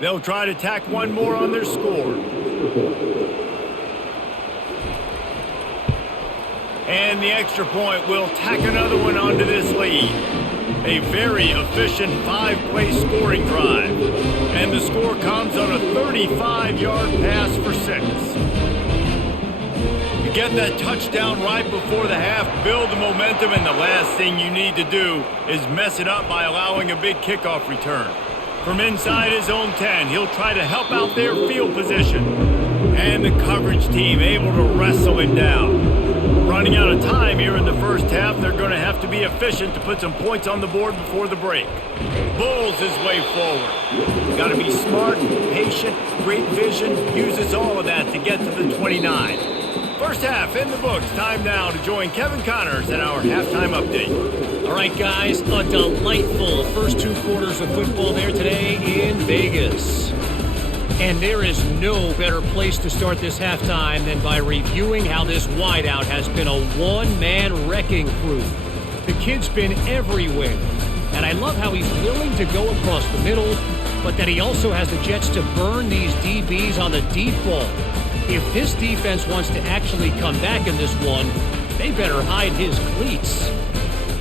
They'll try to tack one more on their score. And the extra point will tack another one onto this lead. A very efficient 5-play scoring drive. And the score comes on a 35-yard pass for 6. You get that touchdown right before the half, build the momentum, and the last thing you need to do is mess it up by allowing a big kickoff return. From inside his own 10, he'll try to help out their field position. And the coverage team able to wrestle him down. Running out of time here in the first half, they're going to have to be efficient to put some points on the board before the break. Bulls his way forward. Got to be smart, patient, great vision, uses all of that to get to the 29. First half in the books. Time now to join Kevin Connors in our halftime update. All right, guys, a delightful first 2 quarters of football there today in Vegas. And there is no better place to start this halftime than by reviewing how this wideout has been a one-man wrecking crew. The kid's been everywhere, and I love how he's willing to go across the middle, but that he also has the jets to burn these DBs on the deep ball. If this defense wants to actually come back in this one, they better hide his cleats.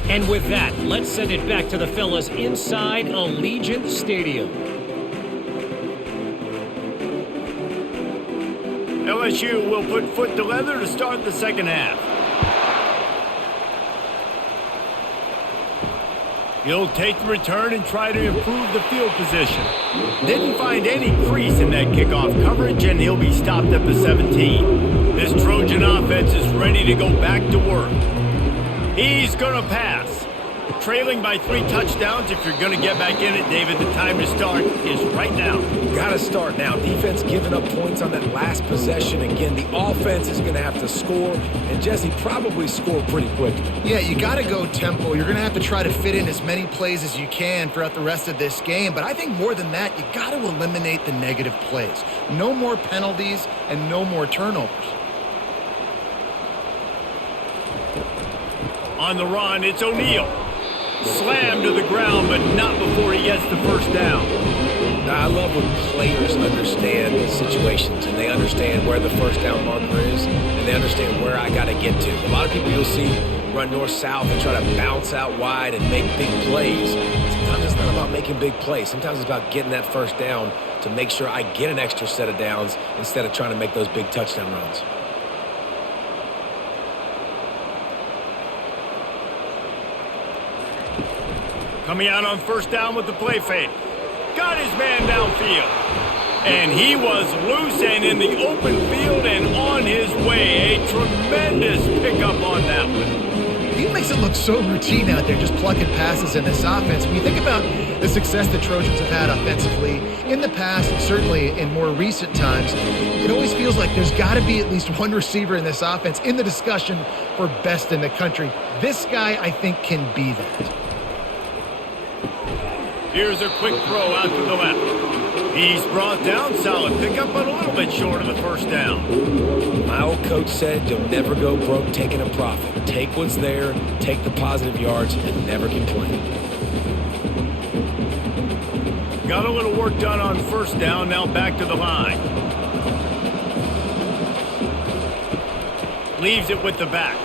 And with that, let's send it back to the fellas inside Allegiant Stadium. LSU will put foot to leather to start the second half. He'll take the return and try to improve the field position. Didn't find any crease in that kickoff coverage, and he'll be stopped at the 17. This Trojan offense is ready to go back to work. He's going to pass. Trailing by 3 touchdowns. If you're going to get back in it, David, the time to start is right now. Got to start now. Defense giving up points on that last possession. Again, the offense is going to have to score, and Jesse probably score pretty quickly. Yeah, you got to go tempo. You're going to have to try to fit in as many plays as you can throughout the rest of this game. But I think more than that, you got to eliminate the negative plays. No more penalties and no more turnovers. On the run, it's O'Neal. Slammed to the ground, but not before he gets the first down. Now, I love when players understand situations and they understand where the first down marker is and they understand where I got to get to. A lot of people you'll see run north-south and try to bounce out wide and make big plays. Sometimes it's not about making big plays. Sometimes it's about getting that first down to make sure I get an extra set of downs instead of trying to make those big touchdown runs. Coming out on first down with the play fake. Got his man downfield. And he was loose and in the open field and on his way. A tremendous pickup on that one. He makes it look so routine out there, just plucking passes in this offense. When you think about the success the Trojans have had offensively in the past, and certainly in more recent times, it always feels like there's got to be at least one receiver in this offense in the discussion for best in the country. This guy, I think, can be that. Here's a quick throw out to the left. He's brought down. Solid pickup, but a little bit short of the first down. My old coach said you'll never go broke taking a profit. Take what's there, take the positive yards, and never complain. Got a little work done on first down. Now back to the line. Leaves it with the back.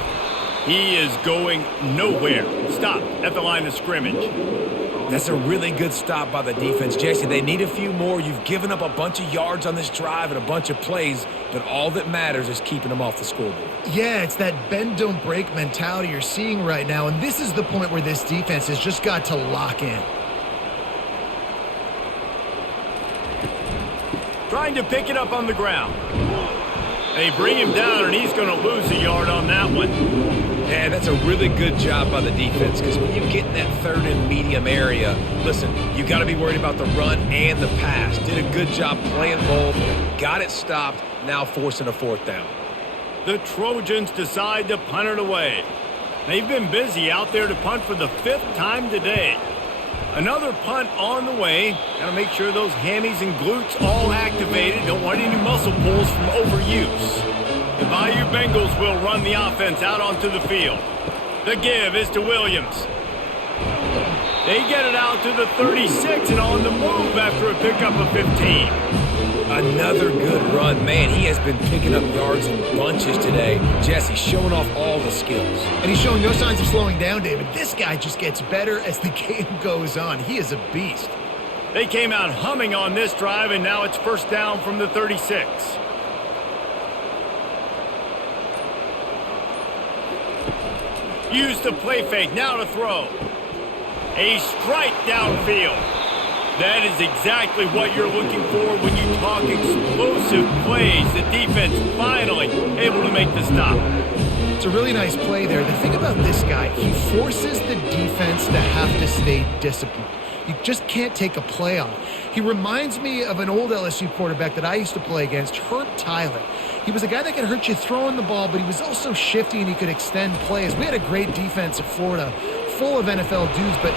He is going nowhere. Stop at the line of scrimmage. That's a really good stop by the defense, Jesse. They need a few more. You've given up a bunch of yards on this drive and a bunch of plays, but all that matters is keeping them off the scoreboard. Yeah, it's that bend, don't break mentality you're seeing right now, and this is the point where this defense has just got to lock in. Trying to pick it up on the ground. They bring him down, and he's going to lose a yard on that one. And that's a really good job by the defense because when you get in that third and medium area, listen, you got to be worried about the run and the pass. Did a good job playing both, got it stopped, now forcing a fourth down. The Trojans decide to punt it away. They've been busy out there to punt for the 5th time today. Another punt on the way. Got to make sure those hammies and glutes all activated. Don't want any muscle pulls from overuse. The Bayou Bengals will run the offense out onto the field. The give is to Williams. They get it out to the 36 and on the move after a pickup of 15. Another good run. Man, he has been picking up yards in bunches today. Jesse showing off all the skills. And he's showing no signs of slowing down, David. This guy just gets better as the game goes on. He is a beast. They came out humming on this drive, and now it's first down from the 36. Use the play fake, now to throw. A strike downfield. That is exactly what you're looking for when you talk explosive plays. The defense finally able to make the stop. It's a really nice play there. The thing about this guy, he forces the defense to have to stay disciplined. You just can't take a play on. He reminds me of an old LSU quarterback that I used to play against, Herb Tyler. He was a guy that could hurt you throwing the ball, but he was also shifty and he could extend plays. We had a great defense at Florida, full of NFL dudes, but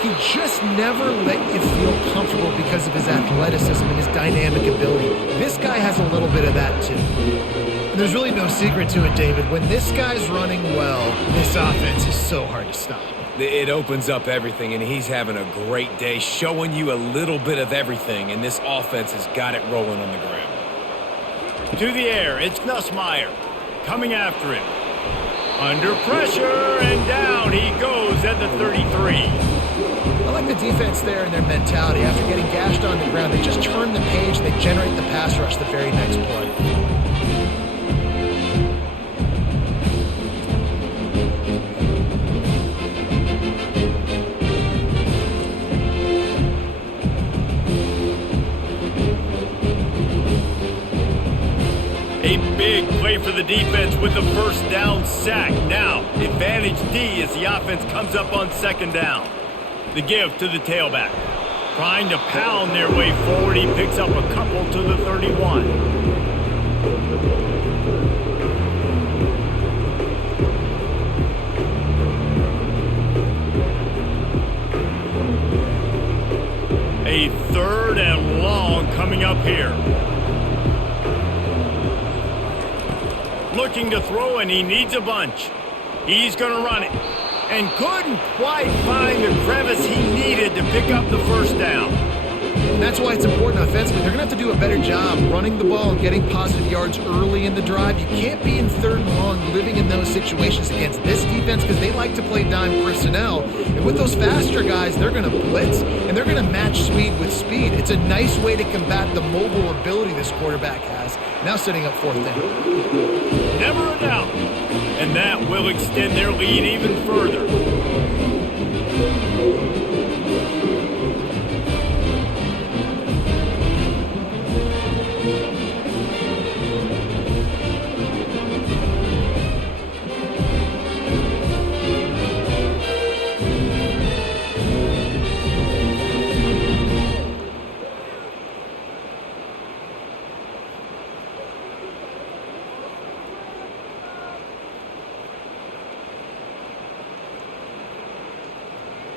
he just never let you feel comfortable because of his athleticism and his dynamic ability. This guy has a little bit of that too. And there's really no secret to it, David. When this guy's running well, this offense is so hard to stop. It opens up everything, and he's having a great day, showing you a little bit of everything, and this offense has got it rolling on the ground. To the air, it's Nussmeier coming after him. Under pressure, and down he goes at the 33. I like the defense there and their mentality. After getting gashed on the ground, they just turn the page and they generate the pass rush the very next play. A big play for the defense with the first down sack. Now, advantage D as the offense comes up on second down. The give to the tailback. Trying to pound their way forward. He picks up a couple to the 31. A 3rd and long coming up here. Looking to throw, and he needs a bunch. He's going to run it. And couldn't quite find the crevice he needed to pick up the first down. And that's why it's important offensively. They're going to have to do a better job running the ball and getting positive yards early in the drive. You can't be in 3rd and long living in those situations against this defense because they like to play dime personnel. And with those faster guys, they're going to blitz, and they're going to match speed with speed. It's a nice way to combat the mobile ability this quarterback has. Now setting up 4th down. Never a doubt. And that will extend their lead even further.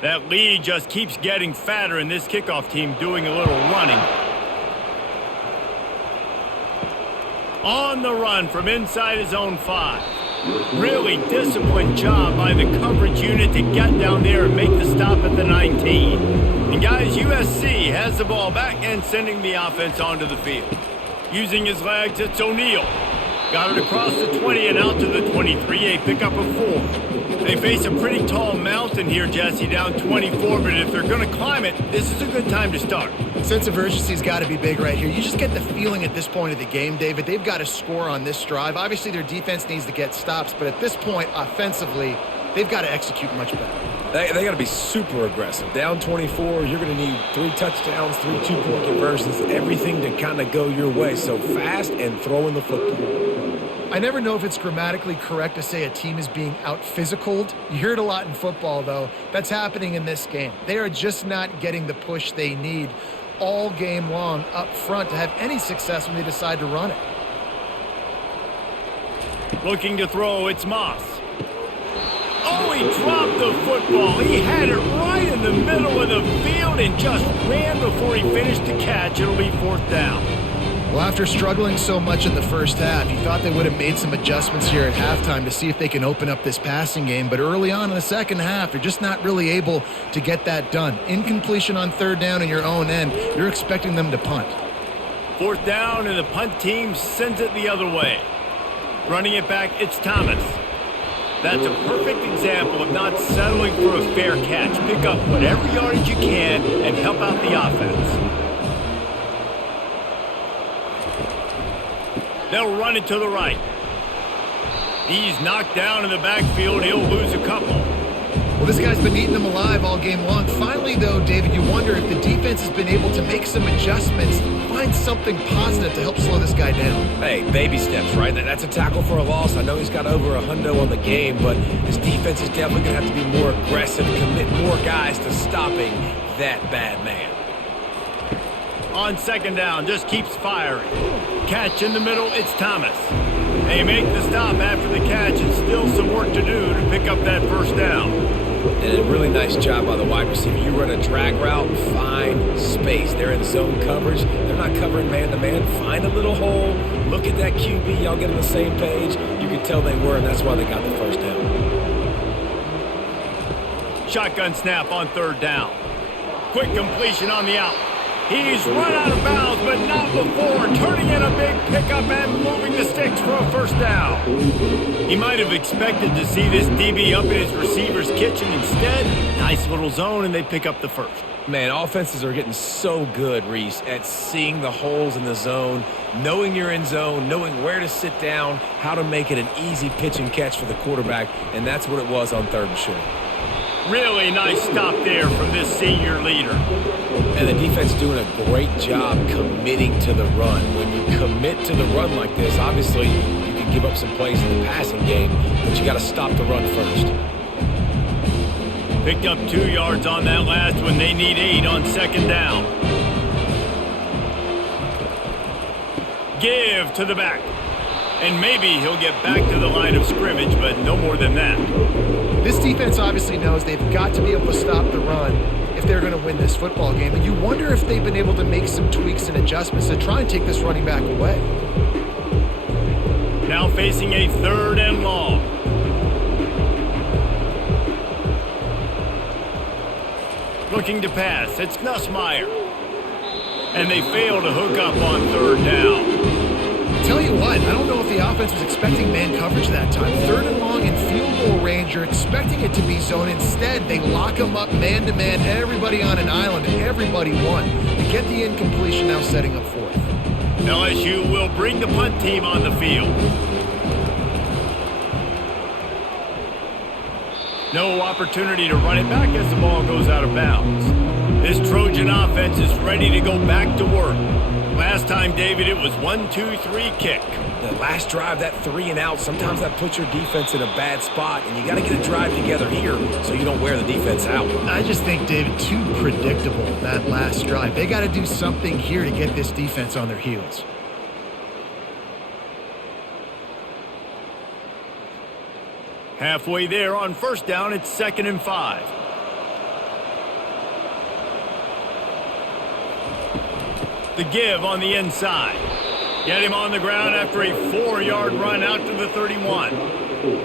That lead just keeps getting fatter, and this kickoff team doing a little running. On the run from inside his own 5. Really disciplined job by the coverage unit to get down there and make the stop at the 19. And guys, USC has the ball back and sending the offense onto the field. Using his legs, it's O'Neal. Got it across the 20 and out to the 23, a pickup of 4. They face a pretty tall mountain here, Jesse, down 24, but if they're going to climb it, this is a good time to start. Sense of urgency's got to be big right here. You just get the feeling at this point of the game, David, they've got to score on this drive. Obviously, their defense needs to get stops, but at this point, offensively, they've got to execute much better. They got to be super aggressive. Down 24, you're going to need 3 touchdowns, 3 two-point conversions, everything to kind of go your way. So fast and throwing the football. I never know if it's grammatically correct to say a team is being out-physicaled. You hear it a lot in football, though. That's happening in this game. They are just not getting the push they need all game long up front to have any success when they decide to run it. Looking to throw, it's Moss. Oh, he dropped the football. He had it right in the middle of the field and just ran before he finished the catch. It'll be 4th down. Well, after struggling so much in the first half, you thought they would have made some adjustments here at halftime to see if they can open up this passing game. But early on in the second half, they're just not really able to get that done. Incompletion on 3rd down in your own end, you're expecting them to punt. 4th down, and the punt team sends it the other way. Running it back, it's Thomas. That's a perfect example of not settling for a fair catch. Pick up whatever yardage you can and help out the offense. They'll run it to the right. He's knocked down in the backfield. He'll lose a couple. Well, this guy's been eating them alive all game long. Finally, though, David, you wonder if the defense has been able to make some adjustments, find something positive to help slow this guy down. Hey, baby steps, right? That's a tackle for a loss. I know he's got over $100 on the game, but his defense is definitely going to have to be more aggressive, commit more guys to stopping that bad man. On 2nd down, just keeps firing. Catch in the middle, it's Thomas. They make the stop after the catch and still some work to do to pick up that 1st down. And a really nice job by the wide receiver. You run a drag route, find space. They're in zone coverage. They're not covering man-to-man. Find a little hole. Look at that QB. Y'all get on the same page. You can tell they were, and that's why they got the 1st down. Shotgun snap on 3rd down. Quick completion on the out. He's run out of bounds, but not before. Turning in a big pickup and moving the sticks for a 1st down. He might have expected to see this DB up in his receiver's kitchen. Instead, nice little zone, and they pick up the 1st. Man, offenses are getting so good, Reese, at seeing the holes in the zone, knowing you're in zone, knowing where to sit down, how to make it an easy pitch and catch for the quarterback, and that's what it was on 3rd and short. Really nice stop there from this senior leader. And the defense doing a great job committing to the run. When you commit to the run like this, obviously you can give up some plays in the passing game, but you got to stop the run first. Picked up 2 yards on that last one. They need 8 on 2nd down. Give to the back. And maybe he'll get back to the line of scrimmage, but no more than that. This defense obviously knows they've got to be able to stop the run if they're going to win this football game. And you wonder if they've been able to make some tweaks and adjustments to try and take this running back away. Now facing a 3rd and long. Looking to pass, it's Nussmeier. And they fail to hook up on 3rd down. Tell you what, I don't know if the offense was expecting man coverage that time. 3rd and long in field goal range, you're expecting it to be zone. Instead, they lock them up man-to-man, everybody on an island, and everybody won. To get the incompletion, now setting up 4th. LSU will bring the punt team on the field. No opportunity to run it back as the ball goes out of bounds. This Trojan offense is ready to go back to work. Last time, David, it was 1-2-3 kick. The last drive, that 3 and out, sometimes that puts your defense in a bad spot, and you got to get a drive together here so you don't wear the defense out. I just think, David, too predictable, that last drive. They got to do something here to get this defense on their heels. Halfway there on 1st down, it's 2nd and 5. The give on the inside. Get him on the ground after a 4-yard run out to the 31.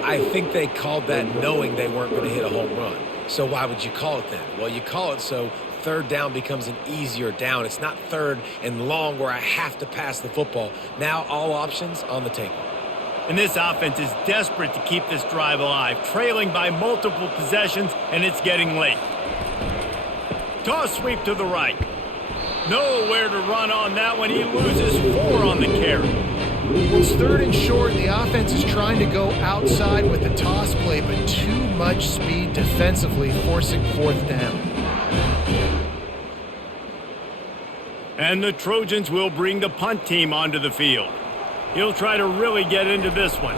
I think they called that knowing they weren't going to hit a home run. So why would you call it then? Well, you call it so 3rd down becomes an easier down. It's not 3rd and long where I have to pass the football. Now all options on the table. And this offense is desperate to keep this drive alive, trailing by multiple possessions, and it's getting late. Toss sweep to the right. Nowhere to run on that one. He loses 4 on the carry. Well, it's 3rd and short. The offense is trying to go outside with the toss play, but too much speed defensively, forcing 4th down. And the Trojans will bring the punt team onto the field. He'll try to really get into this one.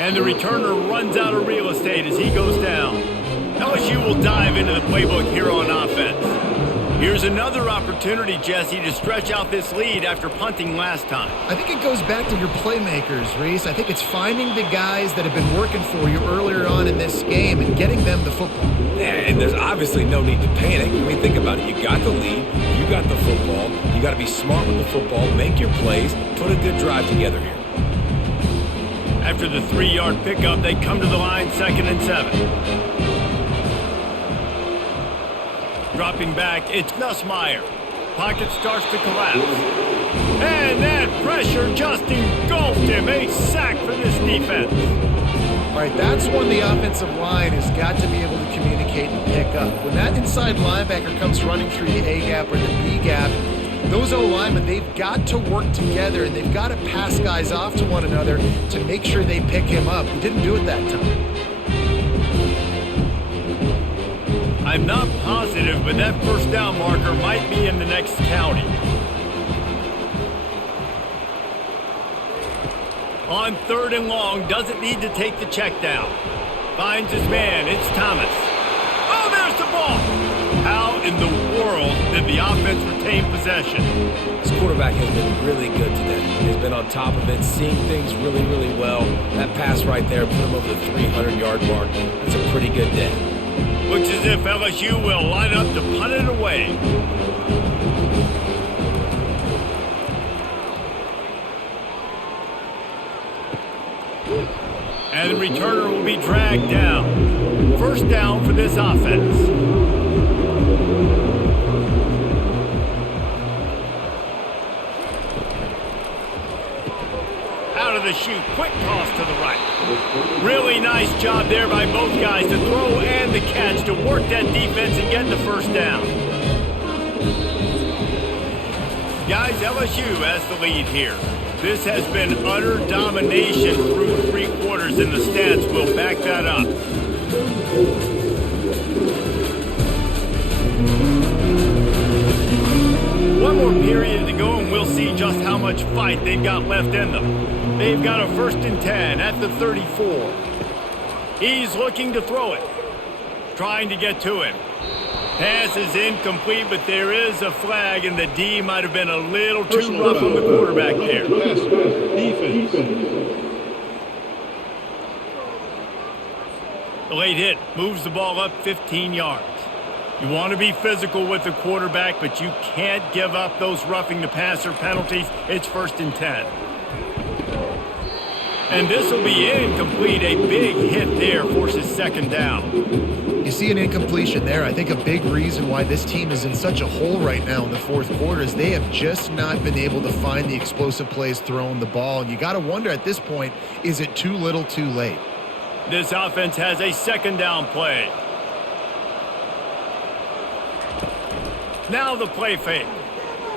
And the returner runs out of real estate as he goes down. LSU will dive into the playbook here on offense. Here's another opportunity, Jesse, to stretch out this lead after punting last time. I think it goes back to your playmakers, Reese. I think it's finding the guys that have been working for you earlier on in this game and getting them the football. Yeah, and there's obviously no need to panic. I mean, think about it. You got the lead. You got the football. You got to be smart with the football, make your plays, put a good drive together here. After the 3-yard pickup, they come to the line, 2nd and 7. Dropping back, it's Nussmeier. Pocket starts to collapse. And that pressure just engulfed him. A sack for this defense. All right, that's when the offensive line has got to be able to communicate and pick up. When that inside linebacker comes running through the A gap or the B gap, those O-linemen, they've got to work together, and they've got to pass guys off to one another to make sure they pick him up. He didn't do it that time. I'm not positive, but that first down marker might be in the next county. On 3rd and long, doesn't need to take the check down. Finds his man, it's Thomas. Oh, there's the ball! How in the world did the offense retain possession? This quarterback has been really good today. He's been on top of it, seeing things really, really well. That pass right there put him over the 300-yard mark. That's a pretty good day. Looks as if LSU will line up to punt it away. And the returner will be dragged down. First down for this offense. Out of the chute, quick toss to the right. Really nice job there by both guys to throw and the catch to work that defense and get the first down. Guys, LSU has the lead here. This has been utter domination through 3 quarters, and the stats will back that up. One more period to go, and we'll see just how much fight they've got left in them. They've got a 1st and 10 at the 34. He's looking to throw it. Trying to get to him. Pass is incomplete, but there is a flag, and the D might have been a little too rough on the quarterback there. The late hit moves the ball up 15 yards. You want to be physical with the quarterback, but you can't give up those roughing the passer penalties. It's 1st and 10. And this will be incomplete. A big hit there forces 2nd down. You see an incompletion there. I think a big reason why this team is in such a hole right now in the 4th quarter is they have just not been able to find the explosive plays throwing the ball. And you got to wonder at this point, is it too little too late? This offense has a 2nd down play. Now the play fake.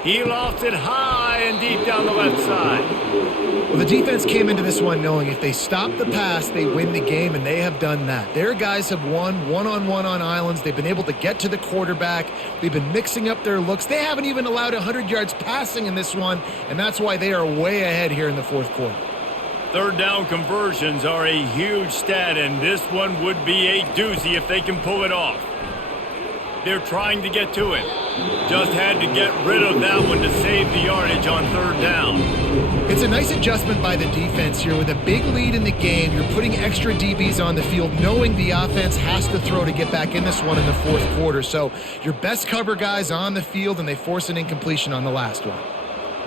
He lofts it high and deep down the left side. Well, the defense came into this one knowing if they stop the pass, they win the game, and they have done that. Their guys have won one-on-one on islands. They've been able to get to the quarterback. They've been mixing up their looks. They haven't even allowed 100 yards passing in this one, and that's why they are way ahead here in the 4th quarter. 3rd down conversions are a huge stat, and this one would be a doozy if they can pull it off. They're trying to get to it. Just had to get rid of that one to save the yardage on 3rd down. It's a nice adjustment by the defense here. With a big lead in the game, you're putting extra DBs on the field, knowing the offense has to throw to get back in this one in the 4th quarter. So your best cover guys on the field, and they force an incompletion on the last one.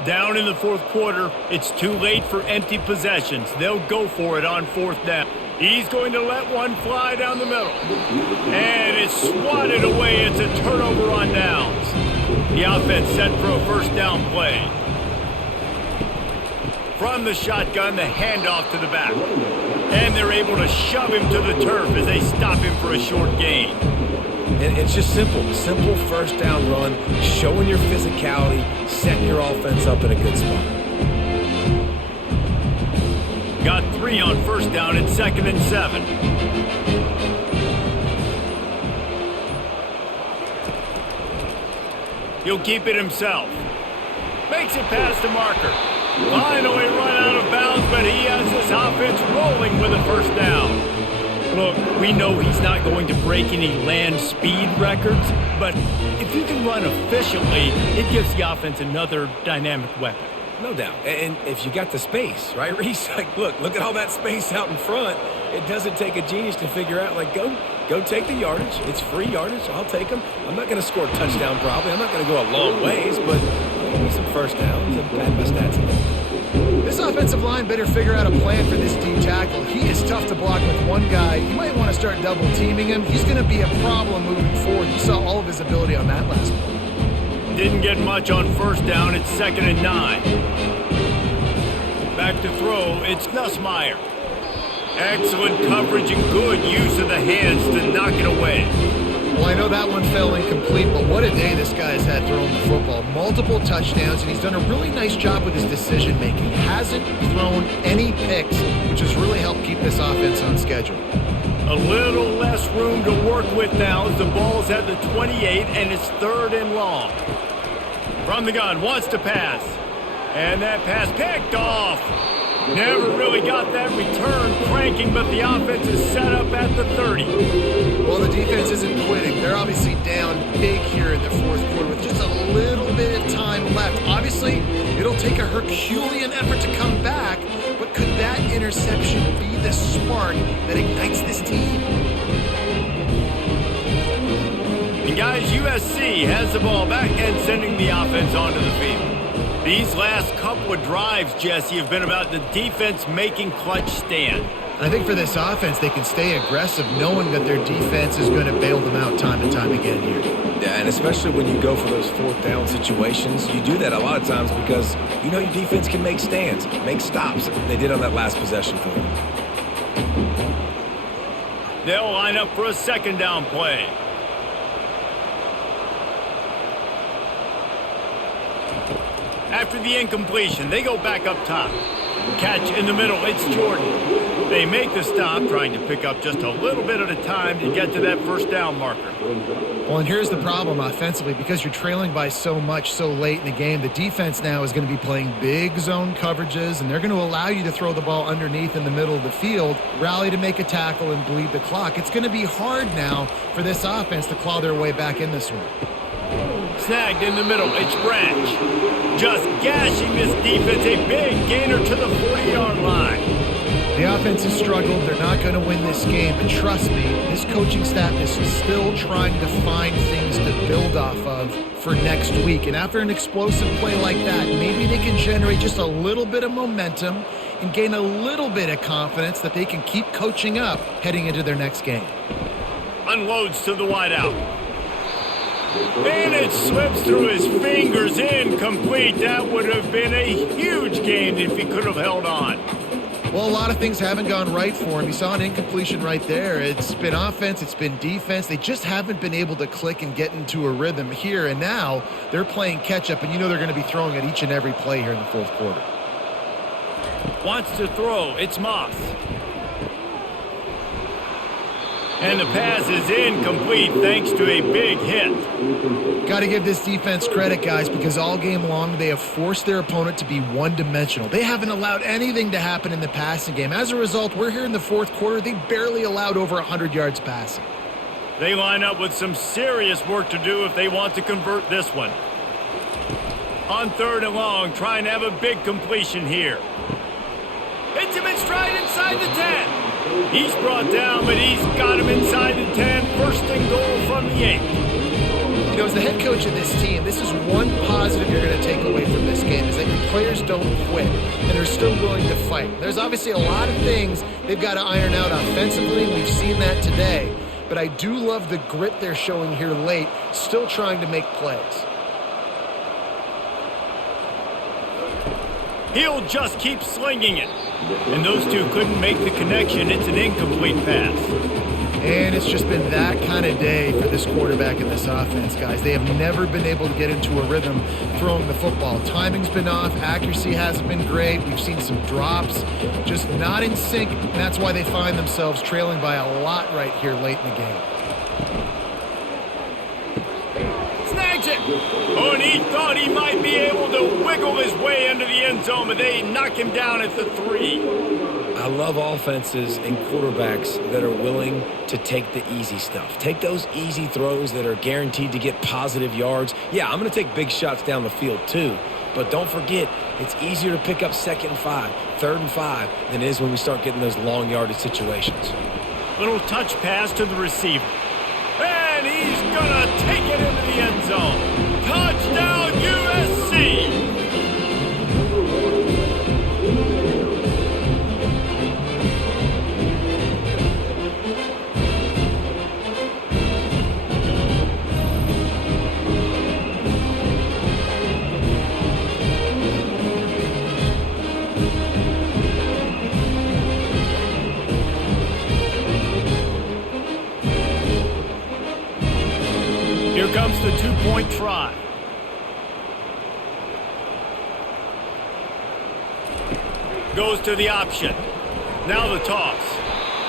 Down in the 4th quarter, it's too late for empty possessions. They'll go for it on 4th down. He's going to let one fly down the middle. And it's swatted away. It's a turnover on downs. The offense set for a 1st down play. From the shotgun, the handoff to the back. And they're able to shove him to the turf as they stop him for a short gain. And it's just simple 1st down run, showing your physicality, setting your offense up in a good spot. Got 3 on 1st down at 2nd and 7. He'll keep it himself. Makes it past the marker. Finally run out of bounds, but he has this offense rolling with a first down. Look, we know he's not going to break any land speed records, but if you can run efficiently, it gives the offense another dynamic weapon. No doubt. And if you got the space, right, Reese? Like, look at all that space out in front. It doesn't take a genius to figure out, like, go take the yardage. It's free yardage. I'll take them. I'm not going to score a touchdown probably. I'm not going to go a long ways, but I'll give me some first downs and pad my stats a little. This offensive line better figure out a plan for this D tackle. He is tough to block with one guy. You might want to start double teaming him. He's going to be a problem moving forward. You saw all of his ability on that last play. Didn't get much on first down. It's 2nd and 9. Back to throw. It's Nussmeier. Excellent coverage and good use of the hands to knock it away. Well, I know that one fell incomplete, but what a day this guy's had throwing the football. Multiple touchdowns, and he's done a really nice job with his decision-making. Hasn't thrown any picks, which has really helped keep this offense on schedule. A little less room to work with now as the ball's at the 28, and it's 3rd and long. From the gun, wants to pass. And that pass picked off. Never really got that return cranking, but the offense is set up at the 30. Well, the defense isn't quitting. They're obviously down big here in the fourth quarter with just a little bit of time left. Obviously, it'll take a Herculean effort to come back, but could that interception be the spark that ignites this team? And guys, USC has the ball back and sending the offense onto the field. These last couple of drives, Jesse, have been about the defense making clutch stand. I think for this offense, they can stay aggressive knowing that their defense is going to bail them out time and time again here. Yeah, and especially when you go for those 4th down situations, you do that a lot of times because you know your defense can make stands, make stops. They did on that last possession for them. They'll line up for a 2nd down play. After the incompletion, they go back up top. Catch in the middle, it's Jordan. They make the stop, trying to pick up just a little bit at a time to get to that first down marker. Well, and here's the problem offensively. Because you're trailing by so much so late in the game, the defense now is going to be playing big zone coverages, and they're going to allow you to throw the ball underneath in the middle of the field, rally to make a tackle, and bleed the clock. It's going to be hard now for this offense to claw their way back in this one. Snagged in the middle, it's Branch. Just gashing this defense, a big gainer to the 40-yard line. The offense has struggled. They're not going to win this game, but trust me, this coaching staff is still trying to find things to build off of for next week. And after an explosive play like that, maybe they can generate just a little bit of momentum and gain a little bit of confidence that they can keep coaching up heading into their next game. Unloads to the wideout. And it slips through his fingers, incomplete. That would have been a huge gain if he could have held on. Well, a lot of things haven't gone right for him. You saw an incompletion right there. It's been offense, it's been defense. They just haven't been able to click and get into a rhythm here. And now they're playing catch-up, and you know they're going to be throwing at each and every play here in the fourth quarter. Wants to throw. It's Moss. And the pass is incomplete thanks to a big hit. Got to give this defense credit, guys, because all game long they have forced their opponent to be one-dimensional. They haven't allowed anything to happen in the passing game. As a result, we're here in the fourth quarter. They barely allowed over 100 yards passing. They line up with some serious work to do if they want to convert this one. On 3rd and long, trying to have a big completion here. Hits him in stride inside the 10. He's brought down, but he's got him inside the 10. 1st and goal from the 8. You know, as the head coach of this team, this is one positive you're going to take away from this game, is that your players don't quit and they're still willing to fight. There's obviously a lot of things they've got to iron out offensively. We've seen that today. But I do love the grit they're showing here late, still trying to make plays. He'll just keep slinging it. And those two couldn't make the connection. It's an incomplete pass. And it's just been that kind of day for this quarterback and this offense, guys. They have never been able to get into a rhythm throwing the football. Timing's been off. Accuracy hasn't been great. We've seen some drops. Just not in sync. And that's why they find themselves trailing by a lot right here late in the game. Snags it. Oh, and he thought he might be able to wiggle his way into the end zone, but they knock him down at the 3. I love offenses and quarterbacks that are willing to take the easy stuff. Take those easy throws that are guaranteed to get positive yards. Yeah, I'm going to take big shots down the field too. But don't forget, it's easier to pick up 2nd and 5, 3rd and 5 than it is when we start getting those long yardage situations. Little touch pass to the receiver. And he's going to take it into the end zone. Touchdown, USC! Here comes the 2-point try. Goes to the option. Now the toss.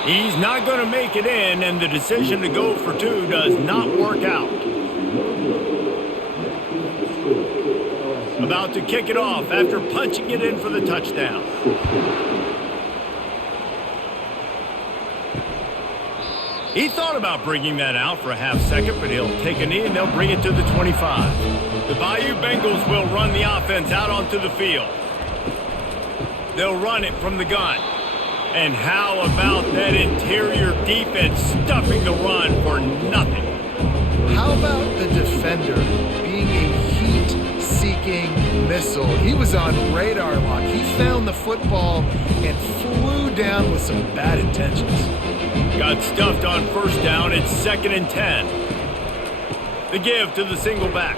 He's not going to make it in, and the decision to go for 2 does not work out. About to kick it off after punching it in for the touchdown. He thought about bringing that out for a half second, but he'll take a knee and they'll bring it to the 25. The Bayou Bengals will run the offense out onto the field. They'll run it from the gun. And how about that interior defense stuffing the run for nothing? How about the defender being a heat-seeking missile? He was on radar lock. He found the football and flew down with some bad intentions. Got stuffed on 1st down. It's 2nd and 10. The give to the single back.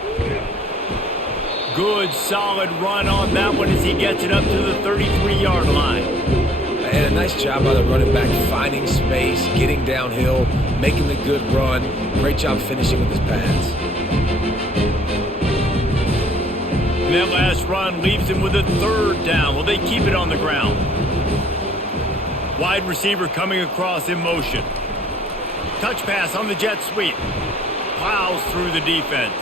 Good, solid run on that one as he gets it up to the 33-yard line. And a nice job by the running back, finding space, getting downhill, making the good run. Great job finishing with his pads. And that last run leaves him with a 3rd down. Will they keep it on the ground? Wide receiver coming across in motion. Touch pass on the jet sweep. Plows through the defense.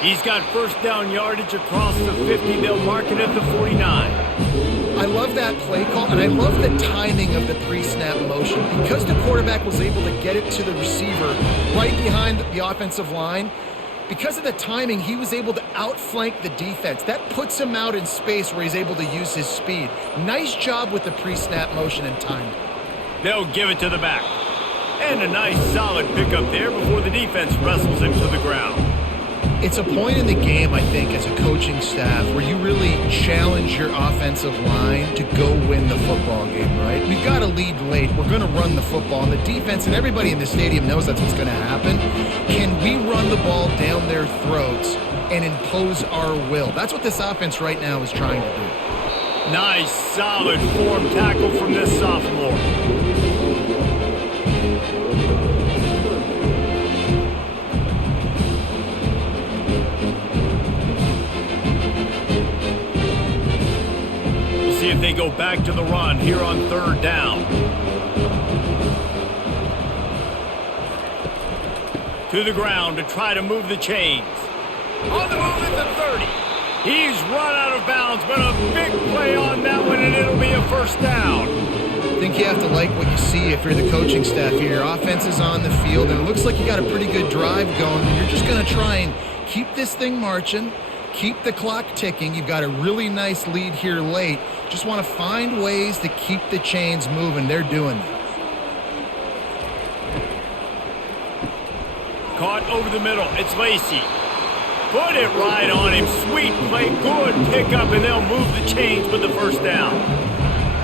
He's got 1st down yardage across the 50. They'll mark it at the 49. I love that play call, and I love the timing of the pre-snap motion. Because the quarterback was able to get it to the receiver right behind the offensive line, because of the timing, he was able to outflank the defense. That puts him out in space where he's able to use his speed. Nice job with the pre-snap motion and timing. They'll give it to the back. And a nice solid pickup there before the defense wrestles him to the ground. It's a point in the game, I think, as a coaching staff where you really challenge your offensive line to go win the football game, right? We've got to lead late. We're going to run the football. And the defense and everybody in the stadium knows that's what's going to happen. Can we run the ball down their throats and impose our will? That's what this offense right now is trying to do. Nice, solid form tackle from this sophomore. See if they go back to the run here on 3rd down. To the ground to try to move the chains. On the move at the 30. He's run out of bounds, but a big play on that one, and it'll be a 1st down. I think you have to like what you see if you're the coaching staff here. Your offense is on the field, and it looks like you got a pretty good drive going, and you're just going to try and keep this thing marching. Keep the clock ticking. You've got a really nice lead here late. Just want to find ways to keep the chains moving. They're doing it. Caught over the middle. It's Lacey. Put it right on him. Sweet play. Good pickup, and they'll move the chains with the 1st down.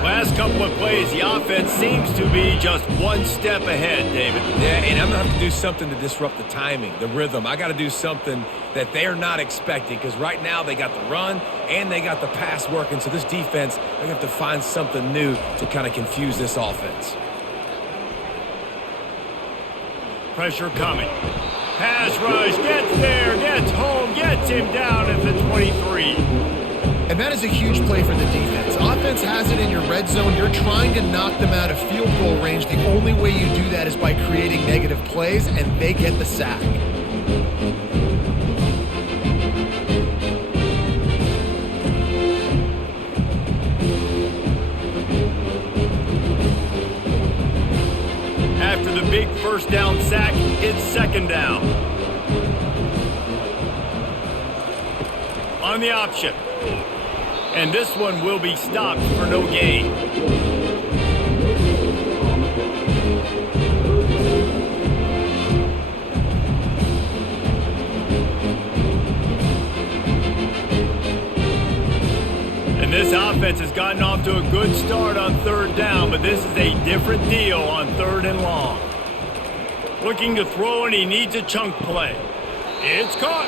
Last couple of plays, the offense seems to be just one step ahead, David. Yeah, and I'm going to have to do something to disrupt the timing, the rhythm. I got to do something that they're not expecting because right now they got the run and they got the pass working. So this defense, they're going to have to find something new to kind of confuse this offense. Pressure coming. Pass rush, gets there, gets home, gets him down at the 23. And that is a huge play for the defense. Offense has it in your red zone. You're trying to knock them out of field goal range. The only way you do that is by creating negative plays, and they get the sack. after the big first down sack, it's second down. On the option. And this one will be stopped for no gain. And this offense has gotten off to a good start on third down, but this is a different deal on third and long. Looking to throw, and he needs a chunk play. It's caught.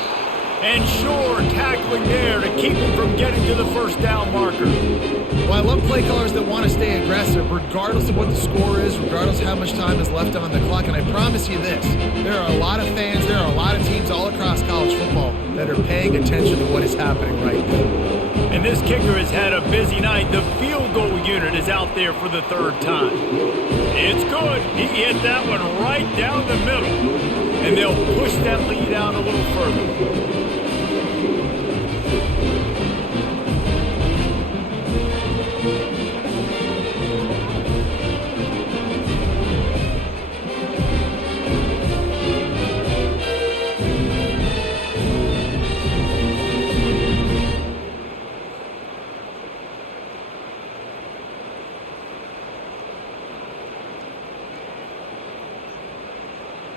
And sure, tackling there to keep him from getting to the first down marker. Well, I love play callers that want to stay aggressive, regardless of what the score is, regardless of how much time is left on the clock. And I promise you this, there are a lot of fans, there are a lot of teams all across college football that are paying attention to what is happening right now. And this kicker has had a busy night. The field goal unit is out there for the third time. It's good. He hit that one right down the middle. And they'll push that lead out a little further.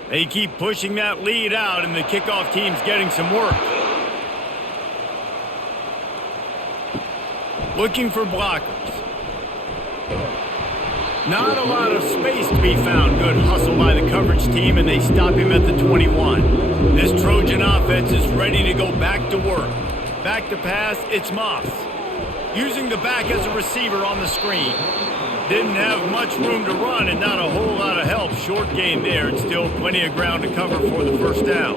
They keep pushing that lead out, and the kickoff team's getting some work. Looking for blockers. Not a lot of space to be found. Good hustle by the coverage team, and they stop him at the 21. This Trojan offense is ready to go back to work. Back to pass, it's Moss. Using the back as a receiver on the screen. Didn't have much room to run and not a whole lot of help. Short gain there and still plenty of ground to cover for the first down.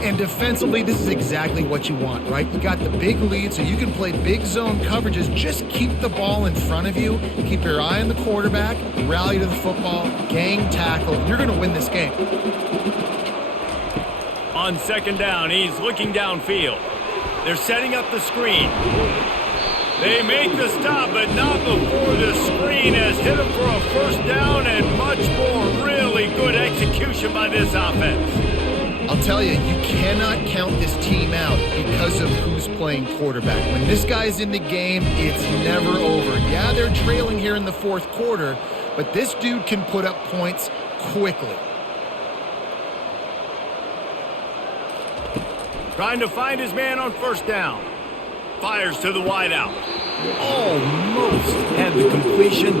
And defensively, this is exactly what you want, right? You got the big lead, so you can play big zone coverages. Just keep the ball in front of you. Keep your eye on the quarterback. Rally to the football. Gang tackle. You're going to win this game. On second down, he's looking downfield. They're setting up the screen. They make the stop, but not before the screen has hit him for a first down and much more. Really good execution by this offense. I'll tell you, you cannot count this team out because of who's playing quarterback. When this guy's in the game, it's never over. Yeah, they're trailing here in the fourth quarter, but this dude can put up points quickly. Trying to find his man on first down. Fires to the wideout. Almost had the completion,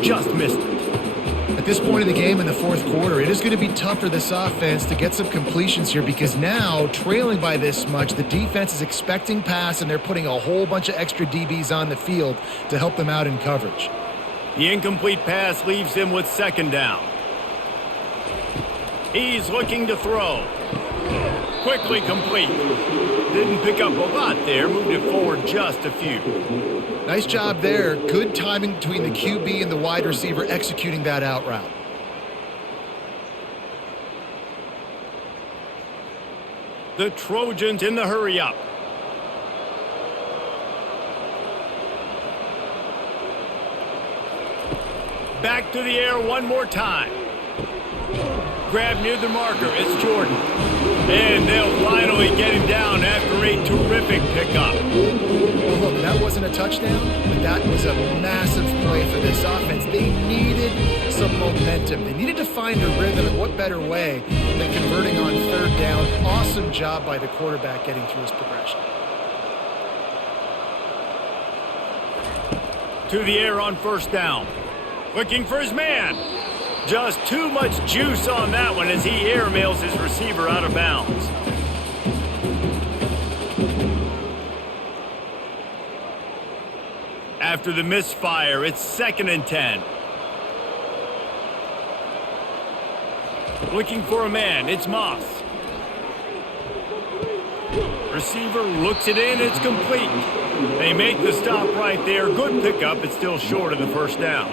just missed it. At this point in the game in the fourth quarter, it is going to be tough for this offense to get some completions here because now, trailing by this much, the defense is expecting pass and they're putting a whole bunch of extra DBs on the field to help them out in coverage. The incomplete pass leaves him with second down. He's looking to throw. Quickly complete. Didn't pick up a lot there. Moved it forward just a few. Nice job there. Good timing between the QB and the wide receiver executing that out route. The Trojans in the hurry up. Back to the air one more time. Grab near the marker. It's Jordan. And they'll finally get him down after a terrific pickup. Well, look, that wasn't a touchdown, but that was a massive play for this offense. They needed some momentum. They needed to find a rhythm, and what better way than converting on third down. Awesome job by the quarterback getting through his progression. To the air on first down. Looking for his man. Just too much juice on that one as he airmails his receiver out of bounds. After the misfire, it's 2nd and 10. Looking for a man, it's Moss. Receiver looks it in, it's complete. They make the stop right there. Good pickup, it's still short of the first down.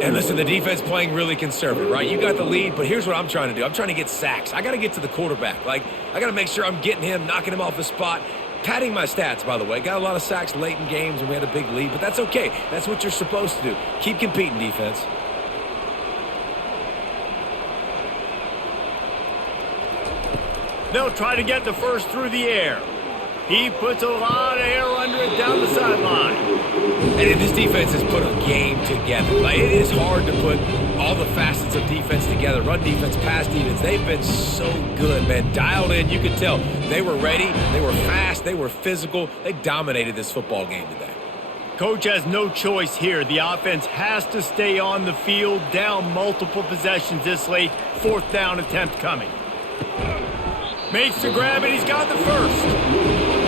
And listen, the defense playing really conservative, right? You got the lead, but here's what I'm trying to do. I'm trying to get sacks. I got to get to the quarterback. I got to make sure I'm getting him, knocking him off his spot. Padding my stats, by the way. Got a lot of sacks late in games, and we had a big lead, but that's okay. That's what you're supposed to do. Keep competing, defense. They'll try to get the first through the air. He puts a lot of air under it down the sideline. And this defense has put a game together. Like, it is hard to put all the facets of defense together. Run defense, pass defense. They've been so good, man. Dialed in. You could tell they were ready. They were fast. They were physical. They dominated this football game today. Coach has no choice here. The offense has to stay on the field, down multiple possessions this late. 4th down attempt coming. Makes the grab, and he's got the first.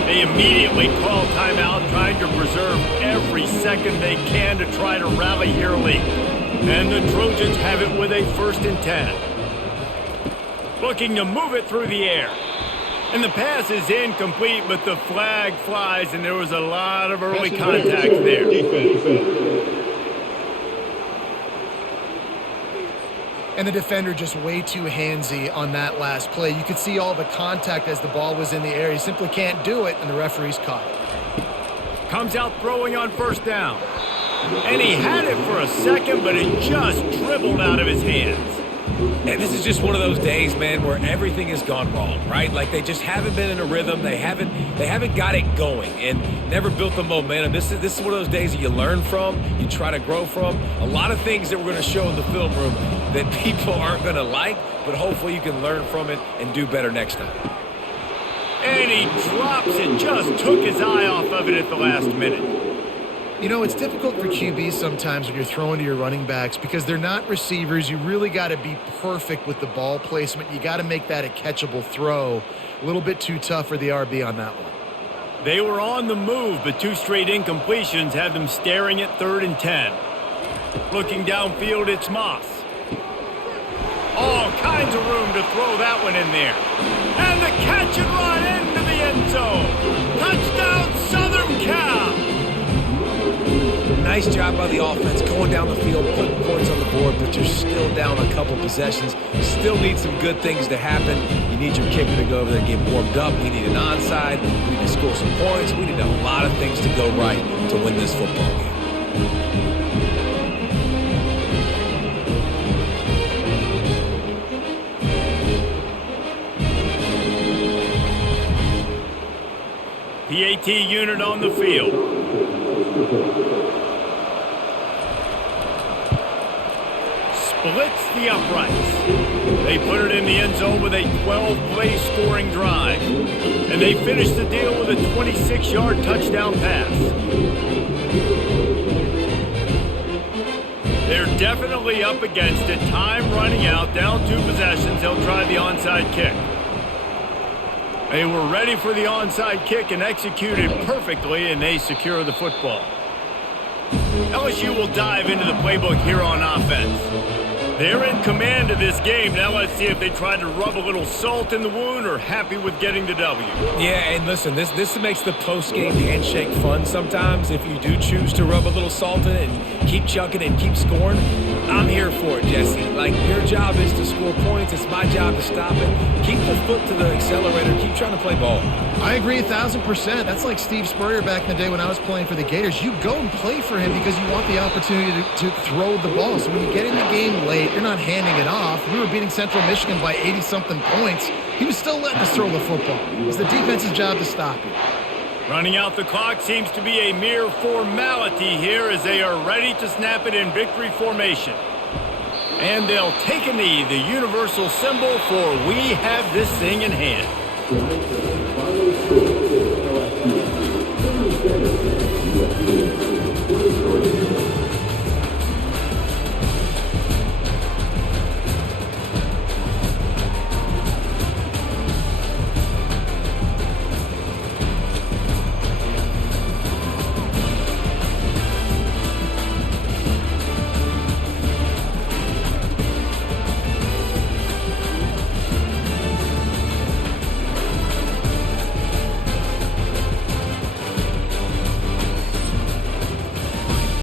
They immediately call timeout, trying to preserve every second they can to try to rally here late. And the Trojans have it with a 1st and 10. Looking to move it through the air. And the pass is incomplete, but the flag flies, and there was a lot of early contact there. And the defender just way too handsy on that last play. You could see all the contact as the ball was in the air. He simply can't do it, and the referee's caught it. Comes out throwing on 1st down. And he had it for a second, but it just dribbled out of his hands. And this is just one of those days, man, where everything has gone wrong, right? Like, they just haven't been in a rhythm. They haven't got it going and never built the momentum. This is one of those days that you learn from, you try to grow from. A lot of things that we're going to show in the film room that people aren't going to like, but hopefully you can learn from it and do better next time. And he drops it, just took his eye off of it at the last minute. You know, it's difficult for QBs sometimes when you're throwing to your running backs because they're not receivers. You really got to be perfect with the ball placement. You got to make that a catchable throw. A little bit too tough for the RB on that one. They were on the move, but 2 straight incompletions had them staring at 3rd and 10. Looking downfield, it's Moss. All kinds of room to throw that one in there. And the catch and run into the end zone. Touchdown, Southern Cal. Nice job by the offense going down the field, putting points on the board, but you're still down a couple possessions. You still need some good things to happen. You need your kicker to go over there and get warmed up. We need an onside. We need to score some points. We need a lot of things to go right to win this football game. PAT unit on the field. Splits the uprights. They put it in the end zone with a 12-play scoring drive. And they finish the deal with a 26-yard touchdown pass. They're definitely up against it. Time running out, down 2 possessions. They'll try the onside kick. They were ready for the onside kick and executed perfectly, and they secure the football. LSU will dive into the playbook here on offense. They're in command of this game. Now let's see if they try to rub a little salt in the wound or happy with getting the W. Yeah, and listen, this makes the post-game handshake fun sometimes. If you do choose to rub a little salt in it and keep chucking and keep scoring, I'm here for it, Jesse. Like, your job is to score points. It's my job to stop it. Keep the foot to the accelerator. Keep trying to play ball. I agree 1,000%. That's like Steve Spurrier back in the day when I was playing for the Gators. You go and play for him because you want the opportunity to throw the ball. So when you get in the game late, you're not handing it off. We were beating Central Michigan by 80-something points. He was still letting us throw the football. It's the defense's job to stop you. Running out the clock seems to be a mere formality here as they are ready to snap it in victory formation. And they'll take a knee, the universal symbol for we have this thing in hand.